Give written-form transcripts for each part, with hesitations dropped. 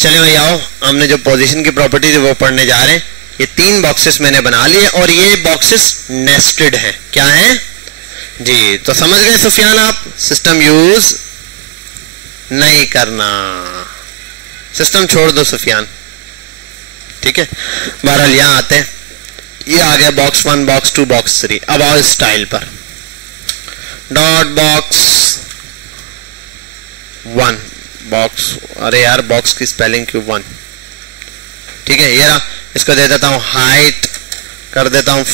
चले भाई आओ, हमने जो पोजीशन की प्रॉपर्टी थी वो पढ़ने जा रहे हैं। ये 3 बॉक्सेस मैंने बना लिए और ये बॉक्सेस नेस्टेड हैं। क्या है जी? तो समझ गए सुफियान आप, सिस्टम यूज नहीं करना, सिस्टम छोड़ दो सुफियान, ठीक है। बहरहाल यहां आते हैं, ये आ गया बॉक्स 1, बॉक्स 2, बॉक्स 3। अब आओ स्टाइल पर, डॉट बॉक्स 1 बॉक्स, अरे यार बॉक्स की स्पेलिंग क्यों 1, ठीक है। ये रहा, इसको दे देता हूं हाइट, कर देता हूं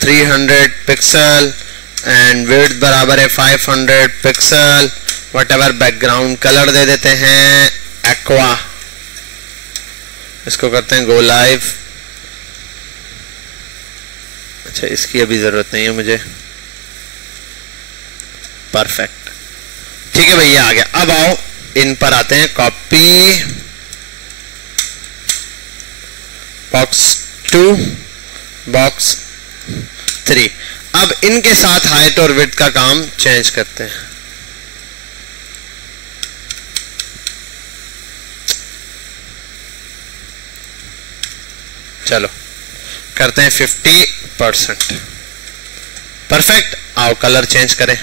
300 पिक्सल एंड विड्थ बराबर है 500 पिक्सल। व्हाटएवर बैकग्राउंड कलर दे देते हैं एक्वा, इसको करते हैं गो लाइव। अच्छा इसकी अभी जरूरत नहीं है मुझे, परफेक्ट, ठीक है भैया आ गया। अब आओ इन पर आते हैं, कॉपी बॉक्स 2 बॉक्स 3। अब इनके साथ हाइट और विड्थ का काम चेंज करते हैं। चलो करते हैं 50%, परफेक्ट। आओ कलर चेंज करें,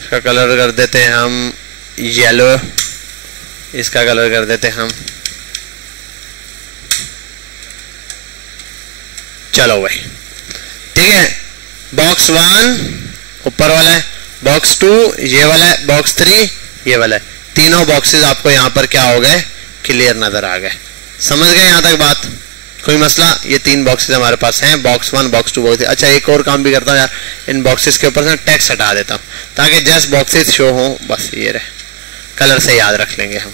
इसका कलर कर देते हैं हम येलो, इसका कलर कर देते हैं हम, चलो भाई ठीक है। बॉक्स 1 ऊपर वाला है, बॉक्स 2 ये वाला है, बॉक्स 3 ये वाला है। तीनों बॉक्सेस आपको यहां पर क्या हो गए, क्लियर नजर आ गए। समझ गए यहां तक बात, कोई मसला? ये 3 बॉक्सेस हमारे पास हैं, बॉक्स 1 बॉक्स 2 बॉक्स 3। अच्छा एक और काम भी करता हूं यार, इन बॉक्सेस के ऊपर से टेक्स्ट हटा देता हूं ताकि जस्ट बॉक्सेस शो हो, बस ये रहे, कलर से याद रख लेंगे हम।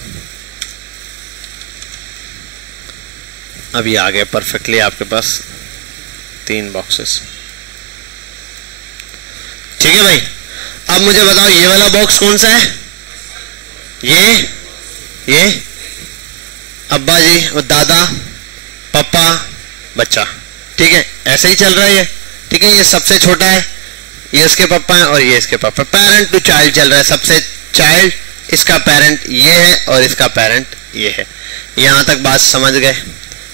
अभी आ गए परफेक्टली आपके पास 3 बॉक्सेस, ठीक है भाई। अब मुझे बताओ ये वाला बॉक्स कौन सा है? ये अब्बा जी और दादा, पापा, बच्चा, ठीक है, ऐसे ही चल रहा है ये, ठीक है। ये सबसे छोटा है, ये इसके पापा है और ये इसके पापा, पेरेंट टू चाइल्ड चल रहा है। सबसे चाइल्ड, इसका पेरेंट ये है और इसका पेरेंट ये है। यहां तक बात समझ गए,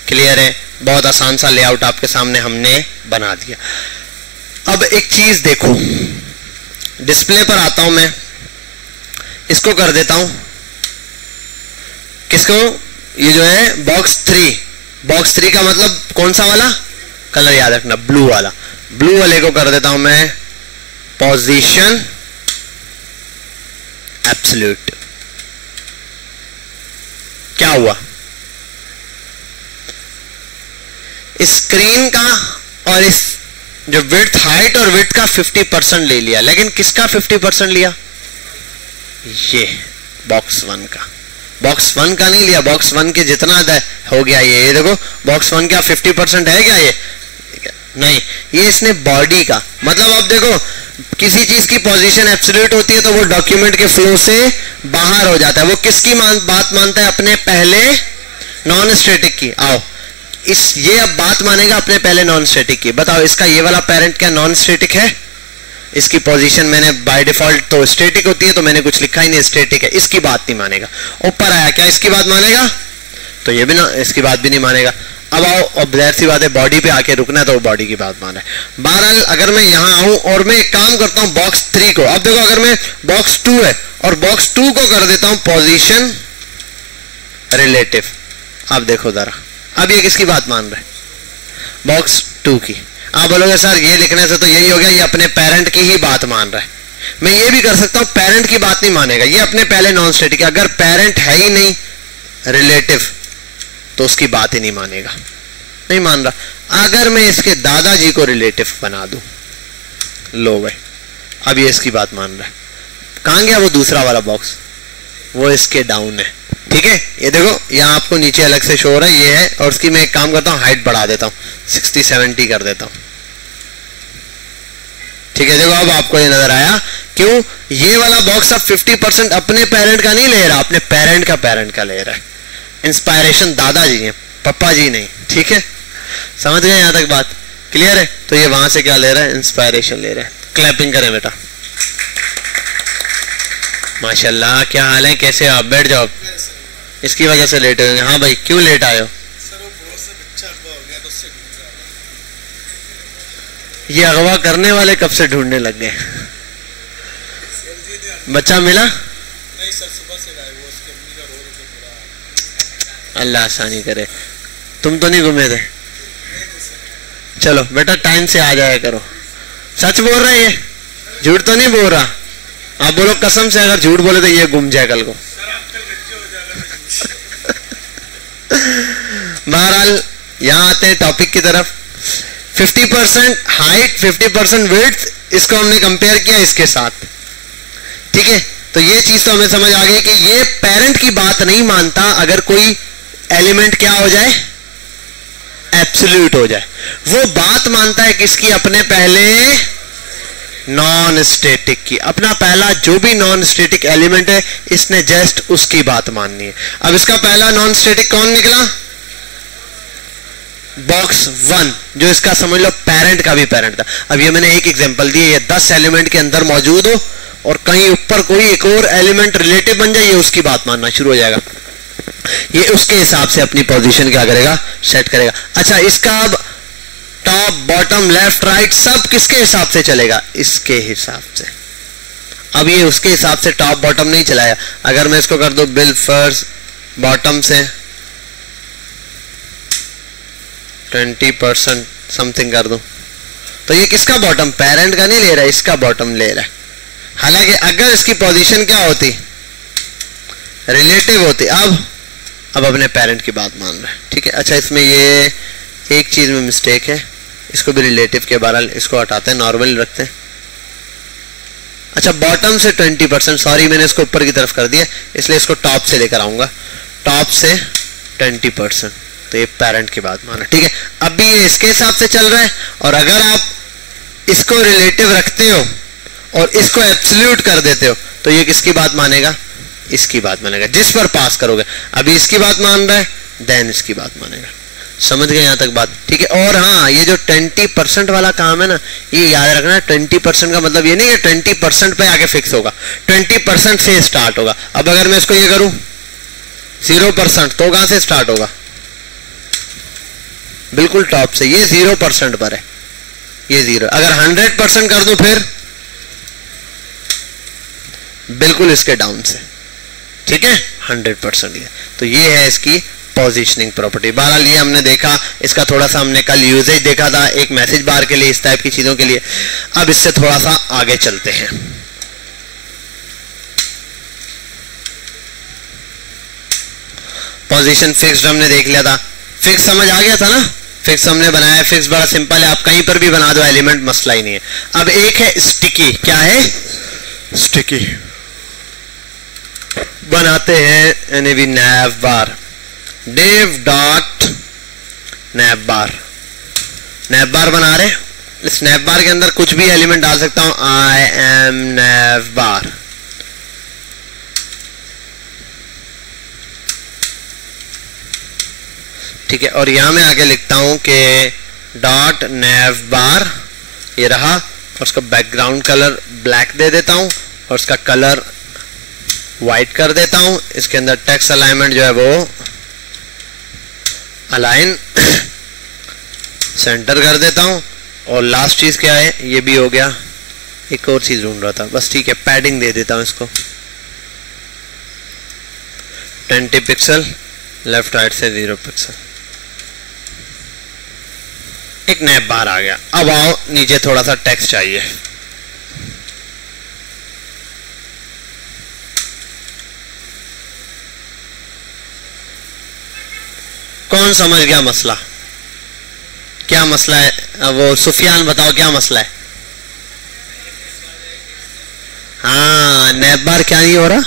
क्लियर है? बहुत आसान सा लेआउट आपके सामने हमने बना दिया। अब एक चीज देखो, डिस्प्ले पर आता हूं मैं, इसको कर देता हूं किसको, ये जो है बॉक्स 3, बॉक्स 3 का मतलब कौन सा वाला, कलर याद रखना ब्लू वाला, ब्लू वाले को कर देता हूं मैं पोजीशन एब्सोल्यूट। क्या हुआ, स्क्रीन का और इस जो विड्थ, हाइट और विड्थ का 50% ले लिया, लेकिन किसका 50% लिया, ये बॉक्स 1 का, बॉक्स 1 का नहीं लिया, बॉक्स 1 के जितना हो गया ये देखो, बॉक्स 1 का 50% है क्या, ये नहीं, ये इसने बॉडी का, मतलब अब देखो किसी चीज की पोजीशन एब्सोल्यूट होती है तो वो डॉक्यूमेंट के फ्लो से बाहर हो जाता है। वो किसकी बात मानता है, अपने पहले नॉन स्टैटिक की। आओ ये अब बात मानेगा अपने पहले नॉन स्टैटिक की। बताओ इसका ये वाला पेरेंट क्या नॉन स्टैटिक है? इसकी पोजीशन मैंने बाय डिफॉल्ट तो स्टैटिक होती है, तो मैंने कुछ लिखा ही नहीं, स्टैटिक है, इसकी बात नहीं मानेगा। ऊपर आया क्या, इसकी बात मानेगा? तो ये भी ना, इसकी बात भी नहीं मानेगा। अब आओ, अब जाहिर सी बात है बॉडी पे आके रुकना है तो बॉडी की बात माना है। बहरहाल अगर मैं यहां आऊं और मैं एक काम करता हूं बॉक्स 3 को, अब देखो अगर मैं बॉक्स 2 है और बॉक्स 2 को कर देता हूं पोजीशन रिलेटिव, अब देखो जरा, अब ये किसकी बात मान रहा है, बॉक्स 2 की। आप बोलोगे सर ये लिखने से तो यही हो गया, ये अपने पेरेंट की ही बात मान रहा है। मैं ये भी कर सकता हूं पेरेंट की बात नहीं मानेगा, ये अपने पहले नॉन स्टैटिक है, अगर पेरेंट है ही नहीं रिलेटिव तो उसकी बात ही नहीं मानेगा, नहीं मान रहा। अगर मैं इसके दादाजी को रिलेटिव बना दूं, लो भाई अब ये इसकी बात मान रहा है। कहां गया वो दूसरा वाला बॉक्स, वो इसके डाउन है, ठीक है। ये देखो यहाँ आपको नीचे अलग से शो हो रहा है, ये है, और उसकी मैं एक काम करता हूँ हाइट बढ़ा देता हूँ, 60-70 कर देता हूँ, ठीक है। देखो अब आपको ये नजर आया, क्यों ये वाला बॉक्स अब 50% अपने पेरेंट का नहीं ले रहा, अपने पेरेंट का ले रहा है। इंस्पायरेशन दादाजी है, पप्पा जी नहीं, ठीक है। समझ गए यहां तक बात, क्लियर है? तो ये वहां से क्या ले रहा है, इंस्पायरेशन ले रहा है। क्लैपिंग करें बेटा। माशाल्लाह, क्या हाल है, कैसे हो आप? बैठ जाओ। इसकी वजह से लेट हो? हाँ भाई, क्यों लेट आए हो? ये अगवा करने वाले कब से ढूंढने लग गए? बच्चा मिला? नहीं सर, सुबह से आए वो, उसके अम्मी का रो रहे थे पूरा। अल्लाह आसानी करे। तुम तो नहीं घूमे थे? चलो बेटा, टाइम से आ जाया करो। सच बोल रहा है ये, झूठ तो नहीं बोल रहा? आप बोलो कसम से, अगर झूठ बोले तो ये गुम जाए कल को। बहरहाल यहाँ आते हैं टॉपिक की तरफ। 50% हाइट, 50% विड्थ, इसको हमने कंपेयर किया इसके साथ। ठीक है, तो ये चीज तो हमें समझ आ गई कि ये पेरेंट की बात नहीं मानता अगर कोई एलिमेंट क्या हो जाए, एब्सोल्यूट हो जाए। वो बात मानता है किसकी? अपने पहले नॉन स्टैटिक की। अपना पहला जो भी नॉन स्टैटिक एलिमेंट है, इसने जस्ट उसकी बात माननी है। अब इसका पहला नॉन स्टैटिक कौन निकला? बॉक्स 1, जो इसका समझ लो पेरेंट का भी पेरेंट था। अब ये मैंने एक एग्जांपल दी, ये 10 एलिमेंट के अंदर मौजूद हो और कहीं ऊपर कोई एक और एलिमेंट रिलेटिव बन जाए, ये उसकी बात मानना शुरू हो जाएगा। ये उसके हिसाब से अपनी पोजीशन क्या करेगा, सेट करेगा। अच्छा, इसका अब टॉप, बॉटम, लेफ्ट, राइट सब किसके हिसाब से चलेगा? इसके हिसाब से। अब ये उसके हिसाब से टॉप बॉटम नहीं चलाया। अगर मैं इसको कर दूं बिल फर्स्ट, बॉटम से 20% समथिंग कर दूं, तो ये किसका बॉटम? पेरेंट का नहीं ले रहा है, इसका बॉटम ले रहा है। हालांकि अगर इसकी पोजीशन क्या होती, रिलेटिव होती। अब अपने पेरेंट की बात मान रहा है। ठीक है, अच्छा इसमें ये एक चीज में मिस्टेक है, इसको भी रिलेटिव के बहरहाल इसको हटाते हैं, नॉर्मल रखते हैं। अच्छा, बॉटम से 20%, सॉरी मैंने इसको ऊपर की तरफ कर दिया, इसलिए इसको टॉप से लेकर आऊंगा। टॉप से 20%, तो ये पेरेंट की बात माना। ठीक है, अभी ये इसके हिसाब से चल रहा है, और अगर आप इसको रिलेटिव रखते हो और इसको एब्सोल्यूट कर देते हो, तो ये किसकी बात मानेगा? इसकी बात मानेगा, जिस पर पास करोगे। अभी इसकी बात मान रहा है, देन इसकी बात मानेगा। समझ गए यहां तक बात? ठीक है। और हाँ, ये जो 20% वाला काम है ना, ये याद रखना। 20% का मतलब ये नहीं कि 20% पे आके फिक्स होगा, 20% से स्टार्ट होगा। अब अगर मैं इसको ये करूं 0%, तो कहां से स्टार्ट होगा? बिल्कुल टॉप से। ये 0% पर है, ये 0। अगर 100% कर दूं फिर बिल्कुल इसके डाउन से। ठीक है, 100% ये। तो ये है इसकी पोजीशनिंग प्रॉपर्टी। बहरहाल ये हमने देखा, इसका थोड़ा सा हमने कल यूजेज देखा था, एक मैसेज बार के लिए, इस टाइप की चीजों के लिए। अब इससे थोड़ा सा आगे चलते हैं। पोजीशन फिक्स्ड हमने देख लिया था, फिक्स समझ आ गया था ना? फिक्स हमने बनाया, फिक्स बड़ा सिंपल है, आप कहीं पर भी बना दो एलिमेंट, मसला ही नहीं है। अब एक है स्टिकी। क्या है? स्टिकी बनाते हैं NAV nav bar, div dot nav bar। nav bar बना रहे, इस nav bar के अंदर कुछ भी एलिमेंट डाल सकता हूं, I am nav bar। ठीक है, और यहां मैं आगे लिखता हूं कि डॉट nav bar, ये रहा, और उसका बैकग्राउंड कलर ब्लैक दे देता हूं और उसका कलर व्हाइट कर देता हूं। इसके अंदर टेक्स्ट अलाइनमेंट जो है वो अलाइन सेंटर कर देता हूं। और लास्ट चीज क्या है, ये भी हो गया। एक और चीज ढूंढ रहा था बस, ठीक है, पैडिंग दे देता हूं इसको 20 पिक्सल, लेफ्ट राइट से 0 पिक्सल। एक नैप बार आ गया। अब आओ नीचे, थोड़ा सा टेक्स्ट चाहिए। कौन समझ गया मसला? क्या मसला है? वो सुफियान बताओ क्या मसला है? हाँ, नैप बार क्या नहीं हो रहा?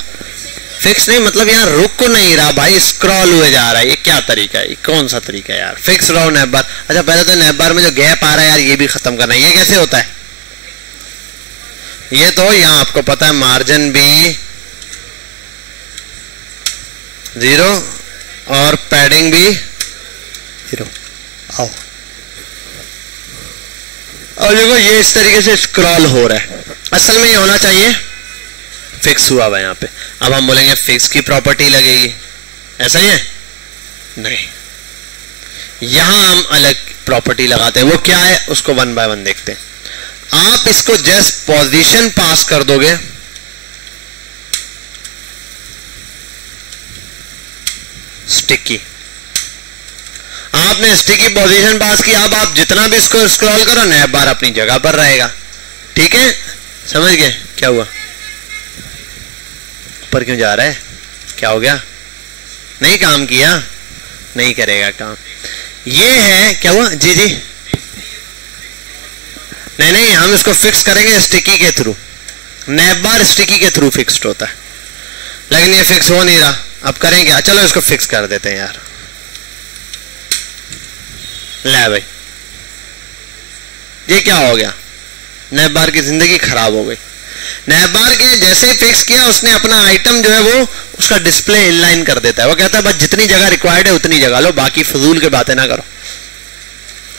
फिक्स नहीं, मतलब यहाँ रुक नहीं रहा भाई, स्क्रॉल हुए जा रहा है। ये क्या तरीका है? कौन सा तरीका है यार? फिक्स रहो नैप बार। अच्छा, पहले तो नैप बार में जो गैप आ रहा है यार, ये भी खत्म करना है। ये कैसे होता है? ये तो यहाँ आपको पता है, मार्जिन भी 0 और पैडिंग भी 0। आओ, और देखो ये इस तरीके से स्क्रॉल हो रहा है। असल में ये होना चाहिए फिक्स हुआ हुआ यहाँ पे। अब हम बोलेंगे फिक्स की प्रॉपर्टी लगेगी, ऐसा ही है? नहीं, यहां हम अलग प्रॉपर्टी लगाते हैं। वो क्या है उसको 1 बाय 1 देखते हैं। आप इसको जस्ट पोजीशन पास कर दोगे, स्टिकी, आपने स्टिकी पोजीशन पास की। अब आप जितना भी इसको स्क्रॉल करो नैप बार अपनी जगह पर रहेगा। ठीक है, समझ गए? क्या हुआ? ऊपर क्यों जा रहा है? क्या हो गया? नहीं काम किया? नहीं करेगा काम। ये है, क्या हुआ? जी जी, नहीं नहीं, हम इसको फिक्स करेंगे स्टिकी के थ्रू। नैप बार स्टिकी के थ्रू फिक्स्ड होता है, लेकिन ये फिक्स हो नहीं रहा। अब करें क्या? चलो इसको फिक्स कर देते हैं यार। ले भाई, ये क्या हो गया? नैप बार की जिंदगी खराब हो गई। नैप बार के जैसे ही फिक्स किया उसने अपना आइटम जो है वो उसका डिस्प्ले इनलाइन कर देता है। वो कहता है बस जितनी जगह रिक्वायर्ड है उतनी जगह लो, बाकी फजूल के बातें ना करो।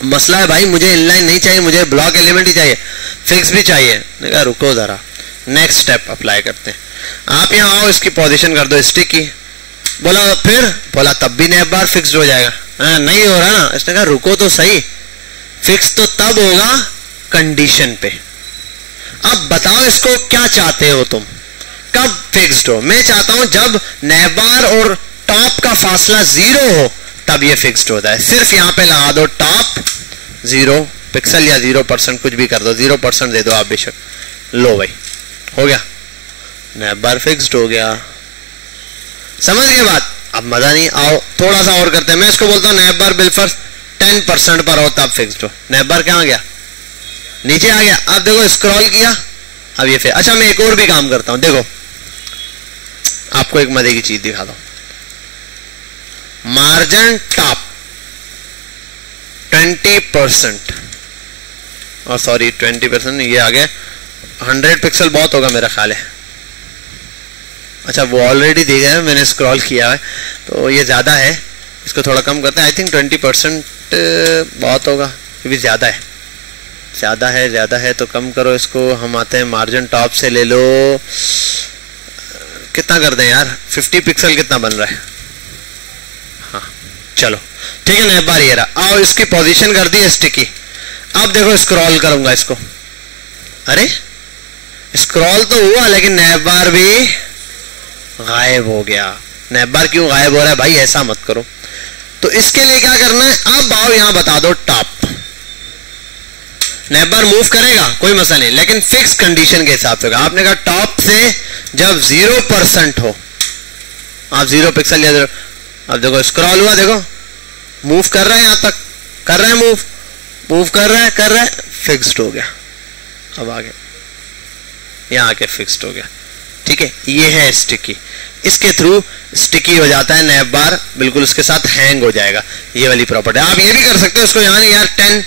मसला है भाई, मुझे इनलाइन नहीं चाहिए, मुझे ब्लॉक एलिमेंट ही चाहिए, फिक्स भी चाहिए। कहा रुको जरा, नेक्स्ट स्टेप अप्लाई करते हैं। आप यहाँ आओ, इसकी पोजीशन कर दो स्टिकी। बोला फिर? बोला तब भी नैप बार फिक्स हो जाएगा। नहीं हो रहा ना। इसने कहा रुको तो सही, फिक्स तो तब होगा कंडीशन पे। अब बताओ इसको क्या चाहते हो तुम, कब फिक्स्ड हो? मैं चाहता हूं जब नैप बार और टॉप का फासला 0 हो तब ये फिक्स्ड होता है। सिर्फ यहां पे लगा दो टॉप 0 पिक्सल या 0%, कुछ भी कर दो, 0% दे दो आप बेशक। लो भाई, हो गया, नैप बार फिक्स्ड हो गया। समझ गए बात? अब मजा नहीं, आओ थोड़ा सा और करते हैं। मैं इसको बोलता हूं नैप बार बिलफर्ज 10% पर हो तब फिक्स्ड हो। नैप बार कहां गया? नीचे आ गया। अब देखो स्क्रॉल किया, अब ये फिर। अच्छा मैं एक और भी काम करता हूं, देखो आपको एक मजे की चीज दिखा दो। मार्जिन टॉप 20%, और सॉरी 20%, ये आ गया 100 पिक्सल बहुत होगा मेरा ख्याल है। अच्छा वो ऑलरेडी दे गया है, मैंने स्क्रॉल किया है तो ये ज्यादा है, इसको थोड़ा कम करते हैं। आई थिंक 20% बहुत होगा, ये भी ज्यादा है। ज्यादा है तो कम करो इसको। हम आते हैं मार्जिन टॉप से, ले लो, कितना कर दें यार? 50 पिक्सल कितना बन रहा है? हाँ चलो ठीक है, नैप बार ये रहा। आओ इसकी पोजीशन कर दी स्टिकी। अब देखो स्क्रॉल करूंगा इसको, अरे स्क्रॉल तो हुआ लेकिन नैप बार भी गायब हो गया। नैप बार क्यों गायब हो रहा है भाई? ऐसा मत करो। तो इसके लिए क्या करना है? अब आओ यहां बता दो टॉप। नैप बार मूव करेगा कोई मसला नहीं, लेकिन फिक्स कंडीशन के हिसाब से होगा। आपने कहा टॉप से जब 0% हो, आप 0 पिक्सल या 0। अब देखो स्क्रॉल हुआ, देखो मूव कर रहा है, यहां तक कर रहा है, मूव कर रहा है, फिक्स्ड हो गया। अब आगे यहां आके फिक्स्ड हो गया। ठीक है, ये है स्टिकी। इसके थ्रू स्टिकी हो जाता है नैप बार, बिल्कुल उसके साथ हैंग हो जाएगा। ये वाली प्रॉपर्टी आप ये भी कर सकते हो इसको। यहां नहीं यार 10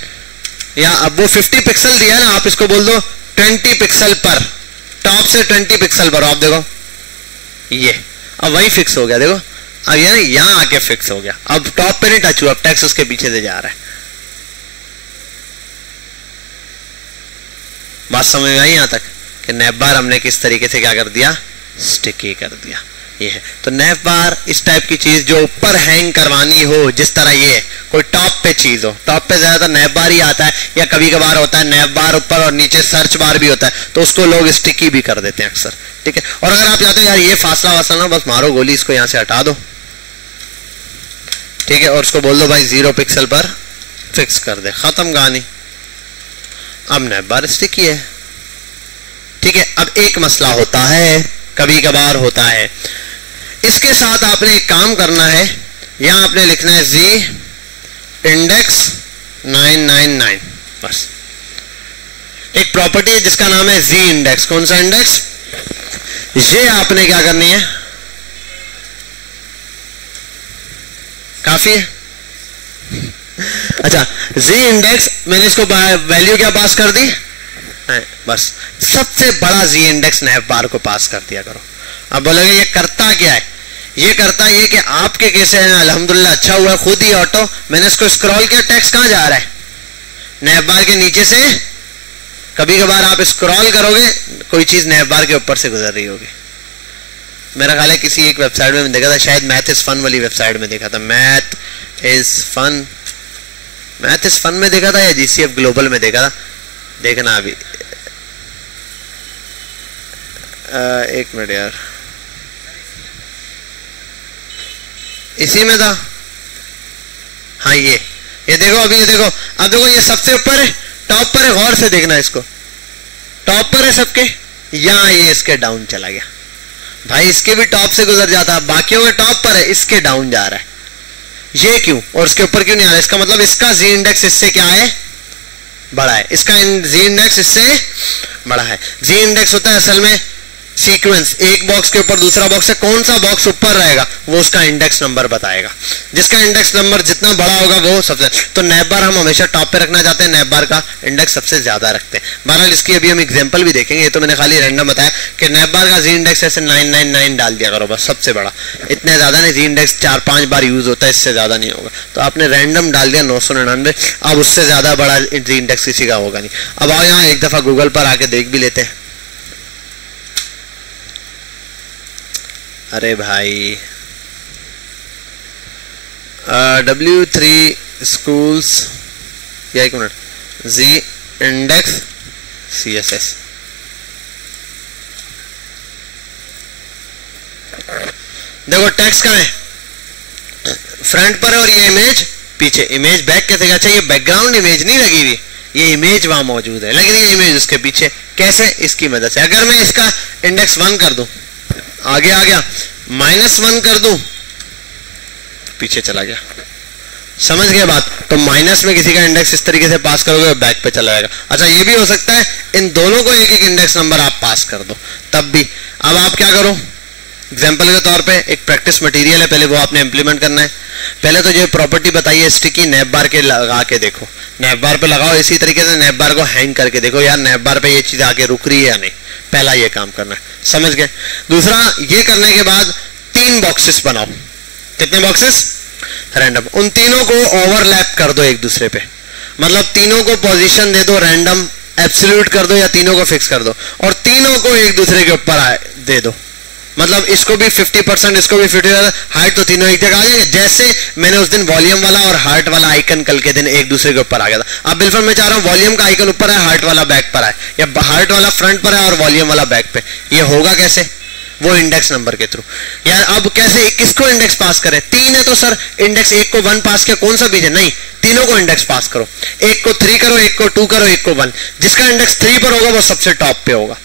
या अब वो 50 पिक्सल दिया ना, आप इसको बोल दो 20 पिक्सल पर, टॉप से 20 पिक्सल पर। आप देखो ये अब वही फिक्स हो गया। देखो अब ये यहां आके फिक्स हो गया। अब टॉप पे नहीं टच हुआ, अब टेक्स्ट उसके पीछे से जा रहा है। बात समझ में आई यहां तक कि नैप बार हमने किस तरीके से क्या कर दिया? स्टिकी कर दिया। ये है तो नैप बार इस टाइप की चीज जो ऊपर हैंग करवानी हो, जिस तरह ये कोई टॉप पे चीज हो, टॉप पे ज्यादातर नैप बार ही आता है, या कभी कभार होता है नैप बार ऊपर और नीचे सर्च बार भी होता है, तो उसको लोग स्टिकी भी कर देते हैं अक्सर। ठीक है, और अगर आप चाहते हो यार ये फासला वासला ना, बस मारो गोली, इसको यहां से हटा दो। ठीक है, और उसको बोल दो भाई 0 पिक्सल पर फिक्स कर दे, खत्म कहानी। अब नैप बार स्टिकी है। ठीक है, अब एक मसला होता है, कभी कभार होता है, इसके साथ आपने एक काम करना है। यहां आपने लिखना है जी इंडेक्स 999, बस। एक प्रॉपर्टी है जिसका नाम है जी इंडेक्स। कौन सा इंडेक्स? ये आपने क्या करनी है, काफी है। अच्छा जी इंडेक्स, मैंने इसको वैल्यू क्या पास कर दी? बस सबसे बड़ा जी इंडेक्स नैप बार को पास कर दिया करो। अब बोलोगे ये करता क्या है? ये करता ये कि आपके केस है अल्हम्दुलिल्लाह अच्छा हुआ, खुद ही ऑटो। मैंने इसको स्क्रॉल किया, टेक्स्ट कहां जा रहा है? नैप बार के नीचे से। कभी कभार आप स्क्रॉल करोगे, कोई चीज नैप बार के ऊपर से गुजर रही होगी, मेरा ख्याल है किसी एक वेबसाइट में देखा था, शायद मैथ इज फन वाली वेबसाइट में देखा था, मैथ इज फन में देखा था या जीसीएफ ग्लोबल में देखा था, देखना अभी। एक मिनट यार, इसी में था। हाँ ये देखो, अभी ये देखो, अब देखो ये सबसे ऊपर है, टॉप पर है, गौर से देखना इसको, टॉप पर है सबके, यहाँ ये इसके डाउन चला गया भाई, इसके भी टॉप से गुजर जाता, बाकियों के टॉप पर है, इसके डाउन जा रहा है, ये क्यों और इसके ऊपर क्यों नहीं आ रहा? इसका मतलब इसका जी इंडेक्स इससे क्या है, बड़ा है, इसका जी इंडेक्स इससे बड़ा है। जी इंडेक्स होता है असल में सीक्वेंस, एक बॉक्स के ऊपर दूसरा बॉक्स है, कौन सा बॉक्स ऊपर रहेगा वो उसका इंडेक्स नंबर बताएगा, जिसका इंडेक्स नंबर जितना बड़ा होगा वो सबसे, तो नैप बार हम हमेशा टॉप पे रखना चाहते हैं, नैप बार का इंडेक्स सबसे ज्यादा रखते हैं। बहरहाल इसकी अभी हम एग्जांपल भी देखेंगे, ये तो मैंने खाली रैंडम बताया कि नैप बार का जी इंडेक्स ऐसे 999 डाल दिया करो बस, सबसे बड़ा, इतने ज्यादा नहीं, जी इंडेक्स 4-5 बार यूज होता है, इससे ज्यादा नहीं होगा, तो आपने रैंडम डाल दिया 999, अब उससे ज्यादा बड़ा जी इंडेक्स किसी का होगा नहीं। अब आओ यहाँ एक दफा गूगल पर आके देख भी लेते हैं। अरे भाई W3 स्कूल्स, या एक मिनट, जी इंडेक्स CSS, देखो टेक्स्ट कहाँ है, फ्रंट पर है और ये इमेज पीछे, इमेज बैक कैसे गया? अच्छा ये बैकग्राउंड इमेज नहीं लगी हुई, ये इमेज वहां मौजूद है, लेकिन ये इमेज उसके पीछे, कैसे? इसकी मदद से। अगर मैं इसका इंडेक्स 1 कर दूं, आगे आ गया, -1 कर दूं, पीछे चला गया, समझ गए बात? तो माइनस में किसी का इंडेक्स इस तरीके से पास करोगे, बैक पे चला जाएगा। अच्छा ये भी हो सकता है इन दोनों को एक एक इंडेक्स नंबर आप पास कर दो, तब भी। अब आप क्या करो, एग्जाम्पल के तौर पे एक प्रैक्टिस मटेरियल है, पहले वो आपने इंप्लीमेंट करना है। पहले तो जो प्रॉपर्टी बताइए स्टिकी, नैप बार के लगा के देखो, नैप बार पे लगाओ, इसी तरीके से नैप बार को हैंग करके देखो यार नैप बार पे ये चीज आके रुक रही है या नहीं, पहला ये काम करना है, समझ गए? दूसरा, ये करने के बाद 3 बॉक्सेस बनाओ, कितने बॉक्सेस? रैंडम, उन तीनों को ओवरलैप कर दो एक दूसरे पे, मतलब तीनों को पोजीशन दे दो रैंडम, एब्सोल्यूट कर दो या तीनों को फिक्स कर दो, और तीनों को एक दूसरे के ऊपर दे दो, मतलब इसको भी 50%, इसको भी 50%, हाइट तो तीनों एक जगह आ जाएंगे, जैसे मैंने उस दिन वॉल्यूम वाला और हार्ट वाला आइकन कल के दिन एक दूसरे के ऊपर आ गया था। अब बिल्कुल मैं चाह रहा हूं वॉल्यूम का आइकन ऊपर है, हार्ट वाला बैक पर है, या हार्ट वाला फ्रंट पर है और वॉल्यूम वाला बैक पे, ये होगा कैसे? वो इंडेक्स नंबर के थ्रू। यार अब कैसे, किसको इंडेक्स पास करें? 3 है तो सर इंडेक्स 1 को 1 पास किया, कौन सा बीज है? नहीं, तीनों को इंडेक्स पास करो, एक को 3 करो, एक को 2 करो, एक को 1, जिसका इंडेक्स 3 पर होगा वो सबसे टॉप पे होगा,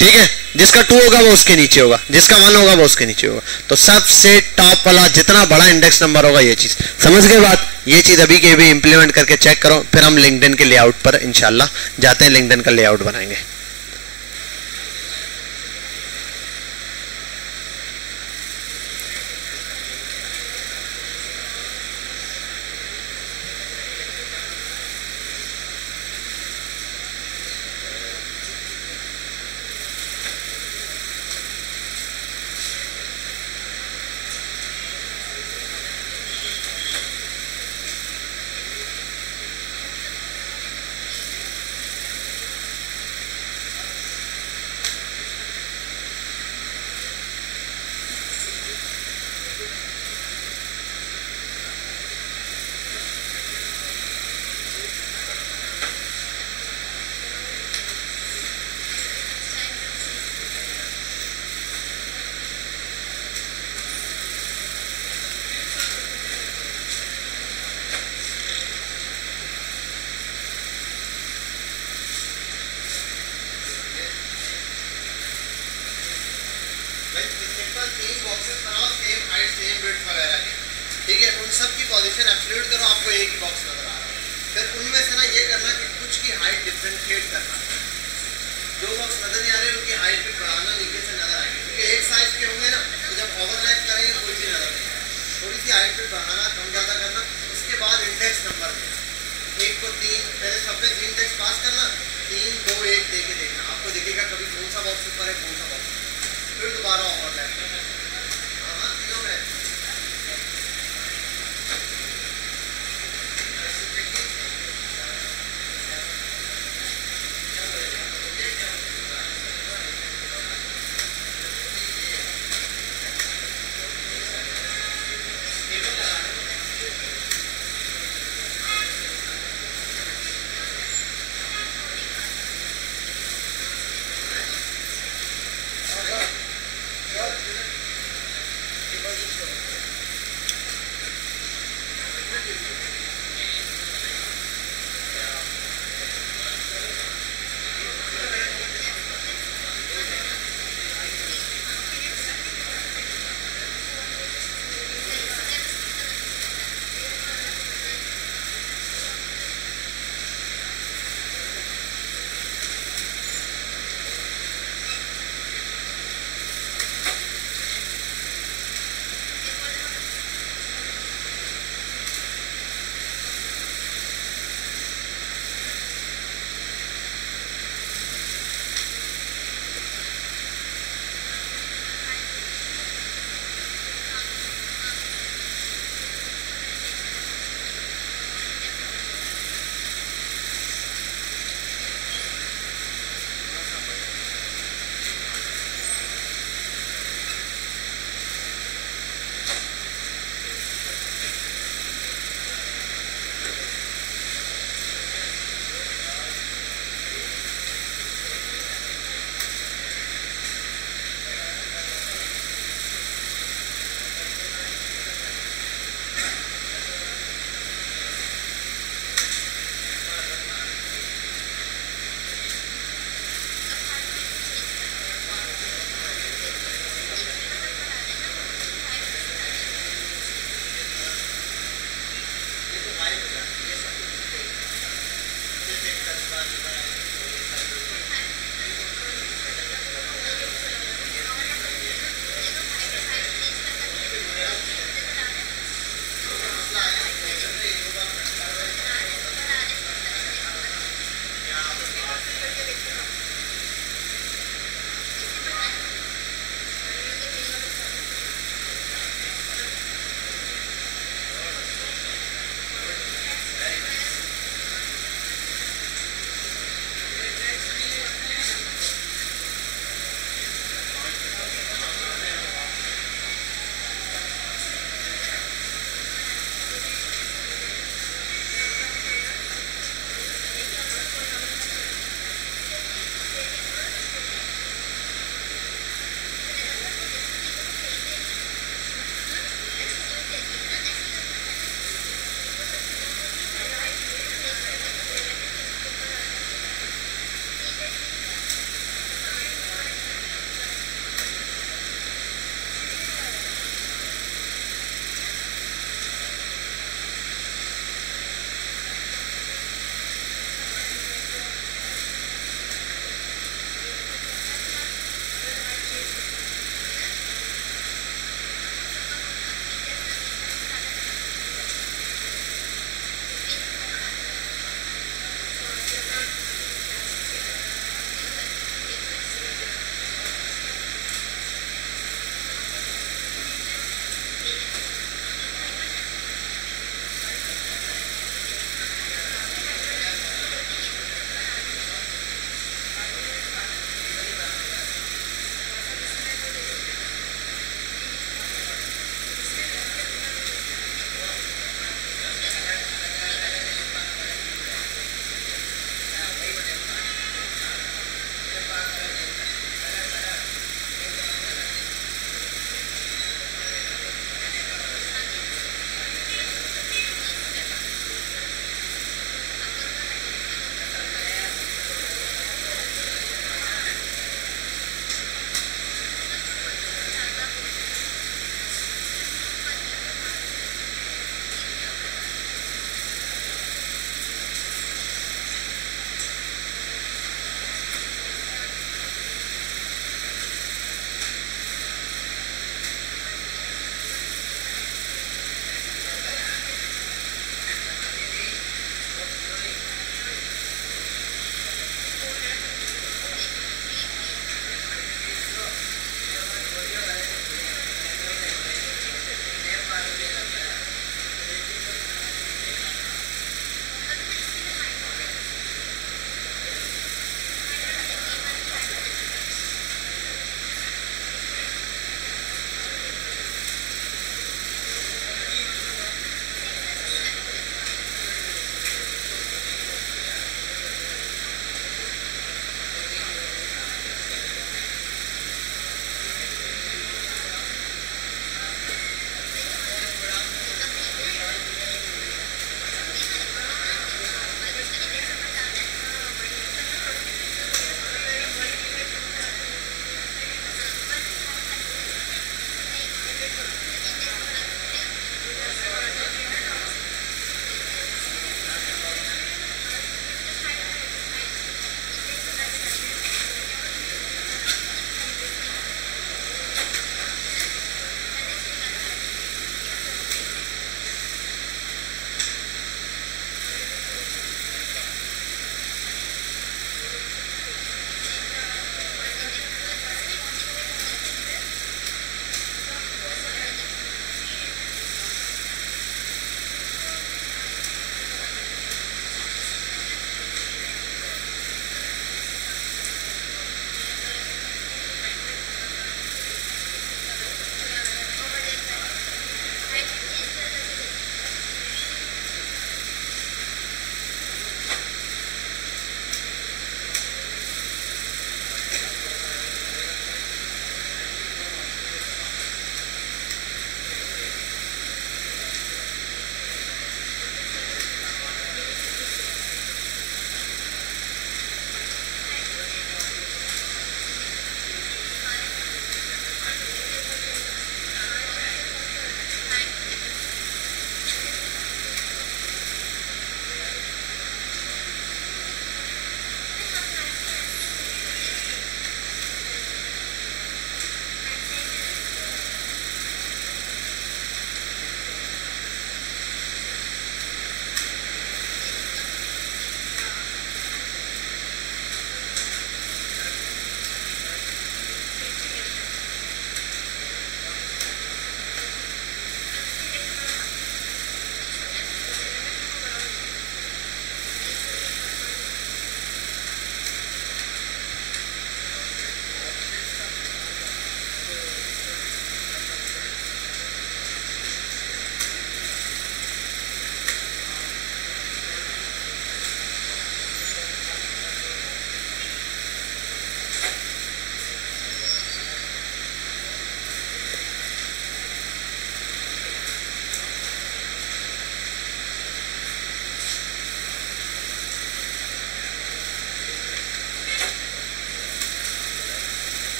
ठीक है? जिसका 2 होगा वो उसके नीचे होगा, जिसका 1 होगा वो उसके नीचे होगा, तो सबसे टॉप वाला जितना बड़ा इंडेक्स नंबर होगा, ये चीज समझ गए बात? ये चीज अभी के भी इंप्लीमेंट करके चेक करो, फिर हम लिंक्डइन के लेआउट पर इंशाल्लाह जाते हैं, लिंक्डइन का लेआउट बनाएंगे। ठीक है, उन सब की पोजीशन एब्सोल्यूट करो, आपको एक ही बॉक्स नजर आ रहा है। फिर उनमें से ना ये करना कि कुछ की हाइट डिफरेंशिएट करना, जो बॉक्स नजर नहीं आ रहे उनकी हाइट भी बढ़ाना, नीचे से नजर आएगी, क्योंकि एक साइज के होंगे ना, तो जब ओवरलैप करेंगे कोई भी नजर नहीं आएगा, थोड़ी सी हाइट भी बढ़ाना, कम ज्यादा करना। उसके बाद इंडेक्स नंबर देना, 1 को 3, पहले सब में इंडेक्स पास करना, 3 2 1 दे के देखना, आपको दिखेगा कभी कौन सा बॉक्स ऊपर है कौन सा बॉक्स, फिर दोबारा ओवरलैप करना। हाँ तीनों में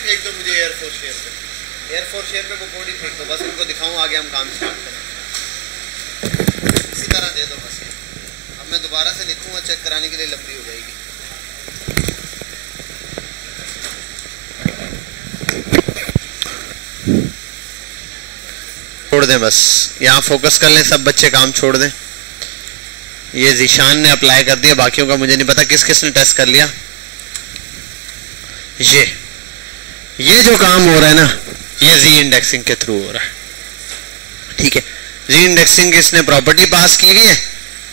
फेंक दो मुझे एयरफोर्स शेयर पे, एयरफोर्स शेयर पे वो कोड ही फेंक दो, बस उनको दिखाऊं आगे हम काम स्टार्ट करें। इसी तरह दे दो बस। अब मैं दोबारा से लिखूंगा, चेक कराने के लिए लंबी हो जाएगी। छोड़ दें बस, यहाँ फोकस कर लें, सब बच्चे काम छोड़ दें। ये जीशान ने अप्लाई कर दिया, बाकियों का मुझे नहीं पता किस किस ने टेस्ट कर लिया। ये जो काम हो रहा है ना, ये जी इंडेक्सिंग के थ्रू हो रहा है, ठीक है। जी इंडेक्सिंग की इसने प्रॉपर्टी पास की हुई है।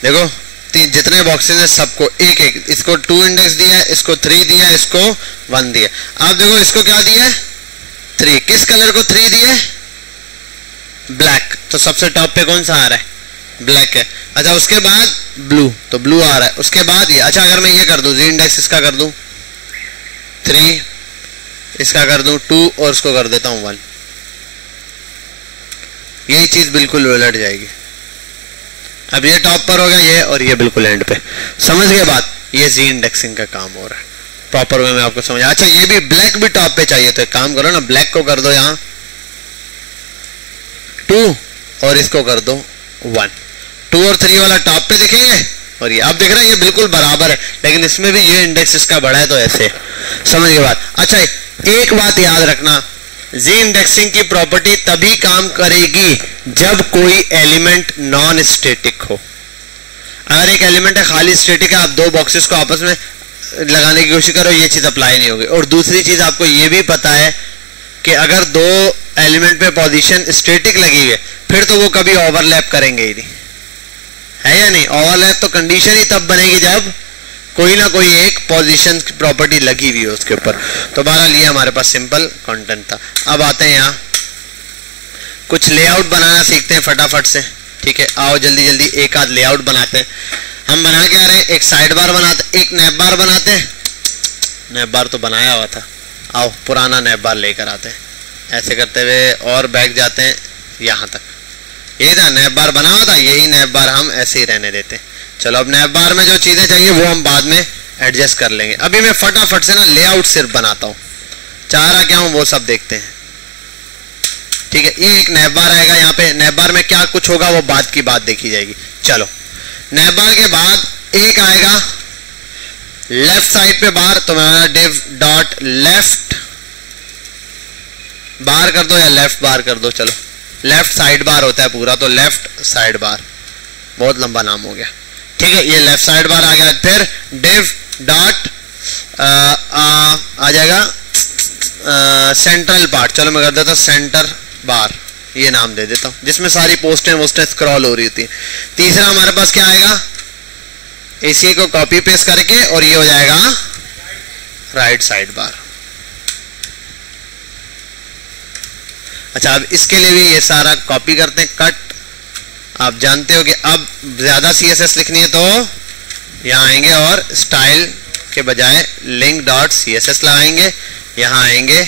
देखो जितने बॉक्सेस हैं सबको एक एक, इसको 2 इंडेक्स दिया है, इसको 3 दिया है, इसको 1 दिया। आप देखो इसको क्या दिया है 3, किस कलर को 3 दिया है? ब्लैक, तो सबसे टॉप पे कौन सा आ रहा है? ब्लैक है। अच्छा उसके बाद ब्लू, तो ब्लू आ रहा है। उसके बाद ये, अच्छा अगर मैं ये कर दूं, जी इंडेक्स इसका कर दूं 3, इसका कर दूं 2 और इसको कर देता हूं 1, यही चीज बिल्कुल उलट जाएगी। अब ये टॉप पर होगा ये, और ये बिल्कुल एंड पे। समझ गए बात? ये जी इंडेक्सिंग का काम हो रहा है प्रॉपर वे में, आपको समझ। अच्छा ये भी ब्लैक भी टॉप पे चाहिए, तो एक काम करो ना, ब्लैक को कर दो यहाँ 2 और इसको कर दो 1। 2 और 3 वाला टॉप पे दिखेंगे, और ये अब दिख रहा है ये बिल्कुल बराबर है, लेकिन इसमें भी ये इंडेक्स इसका बड़ा है, तो ऐसे। समझ गए बात? अच्छा एक बात याद रखना, जी इंडेक्सिंग की प्रॉपर्टी तभी काम करेगी जब कोई एलिमेंट नॉन स्टैटिक हो। अगर एक एलिमेंट है खाली स्टैटिक है, आप 2 बॉक्सेस को आपस में लगाने की कोशिश करो, ये चीज अप्लाई नहीं होगी। और दूसरी चीज आपको ये भी पता है कि अगर 2 एलिमेंट पे पोजीशन स्टैटिक लगी हुई है, फिर तो वो कभी ओवरलैप करेंगे ही नहीं, है या नहीं? ओवरलैप तो कंडीशन ही तब बनेगी जब कोई ना कोई एक पोजीशन की प्रॉपर्टी लगी हुई है उसके ऊपर। तो बहरहाल ये हमारे पास सिंपल कंटेंट था। अब आते हैं यहाँ कुछ लेआउट बनाना सीखते हैं फटाफट से, ठीक है। आओ जल्दी जल्दी एक आध लेआउट बनाते हैं। हम बना के आ रहे हैं, एक साइड बार बनाते, एक नैप बार बनाते हैं। नैप बार तो बनाया हुआ था, आओ पुराना नैप बार लेकर आते हैं। ऐसे करते हुए और बैक जाते हैं यहाँ तक, यही था नैप बार बना हुआ था, यही नैप बार हम ऐसे ही रहने देते हैं। चलो अब नैप बार में जो चीजें चाहिए वो हम बाद में एडजस्ट कर लेंगे। अभी मैं फटाफट से ना लेआउट सिर्फ बनाता हूँ, चाह रहा क्या हूँ वो सब देखते हैं, ठीक है। ये एक नैप बार आएगा यहाँ पे, नैप बार में क्या कुछ होगा वो बाद की बात देखी जाएगी। चलो नैप बार के बाद एक आएगा लेफ्ट साइड पे बार, तो मैं div डॉट लेफ्ट बार कर दो या लेफ्ट बार कर दो, चलो लेफ्ट साइड बार होता है पूरा, तो लेफ्ट साइड बार, बहुत लंबा नाम हो गया, ठीक है। ये लेफ्ट साइड बार आ गया। फिर div डॉट आ जाएगा सेंट्रल पार्ट, चलो मैं कर देता हूँ सेंटर बार, ये नाम दे देता हूँ, जिसमें सारी पोस्टें स्क्रॉल हो रही होती है। तीसरा हमारे पास क्या आएगा, इसी को कॉपी पेस्ट करके, और ये हो जाएगा राइट साइड बार। अच्छा अब इसके लिए भी ये सारा कॉपी करते हैं, कट। आप जानते हो कि अब ज्यादा CSS लिखनी है तो यहाँ आएंगे और स्टाइल के बजाय लिंक डॉट CSS लगाएंगे, यहाँ आएंगे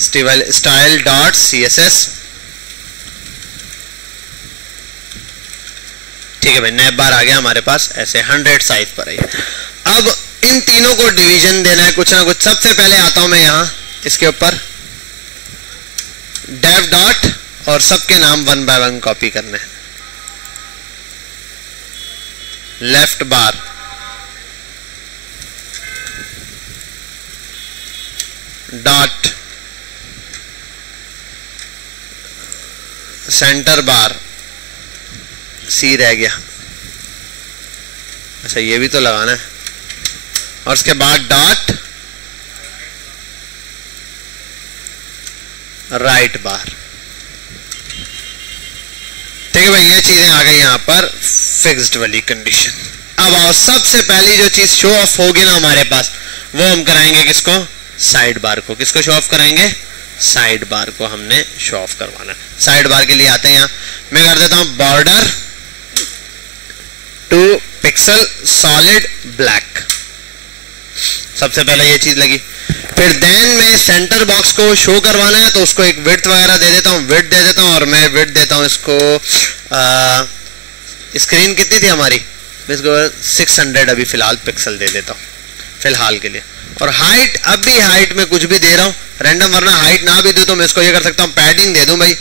स्टाइल डॉट CSS, ठीक है भाई। नैप बार आ गया हमारे पास ऐसे 100 साइज पर है। अब इन तीनों को डिवीजन देना है कुछ ना कुछ। सबसे पहले आता हूं मैं यहाँ इसके ऊपर डेव डॉट, और सबके नाम 1 बाय 1 कॉपी करने हैं। लेफ्ट बार, डॉट, सेंटर बार, सी रह गया, अच्छा ये भी तो लगाना है, और उसके बाद डॉट राइट बार, ठीक है भाई। ये चीजें आ गई यहां पर फिक्स्ड वाली कंडीशन। अब आओ सबसे पहली जो चीज शो ऑफ होगी ना हमारे पास, वो हम कराएंगे किसको, साइड बार को। किसको शो ऑफ कराएंगे, साइड बार को हमने शो ऑफ करवाना। साइड बार के लिए आते हैं, यहां मैं कर देता हूं बॉर्डर 2 पिक्सल सॉलिड ब्लैक, सबसे पहले ये चीज लगी। फिर देन में सेंटर बॉक्स को शो करवाना है तो उसको एक विड्थ वगैरह दे देता हूँ, विड्थ दे देता हूँ, और मैं विड्थ देता हूँ इसको स्क्रीन कितनी थी हमारी, मैं इसको 600 अभी फिलहाल पिक्सल दे देता हूँ फिलहाल के लिए। और हाइट, अब भी हाइट में कुछ भी दे रहा हूँ, रैंडम, वरना हाइट ना भी दूं तो मैं इसको ये कर सकता हूँ, पैडिंग दे दूं भाई,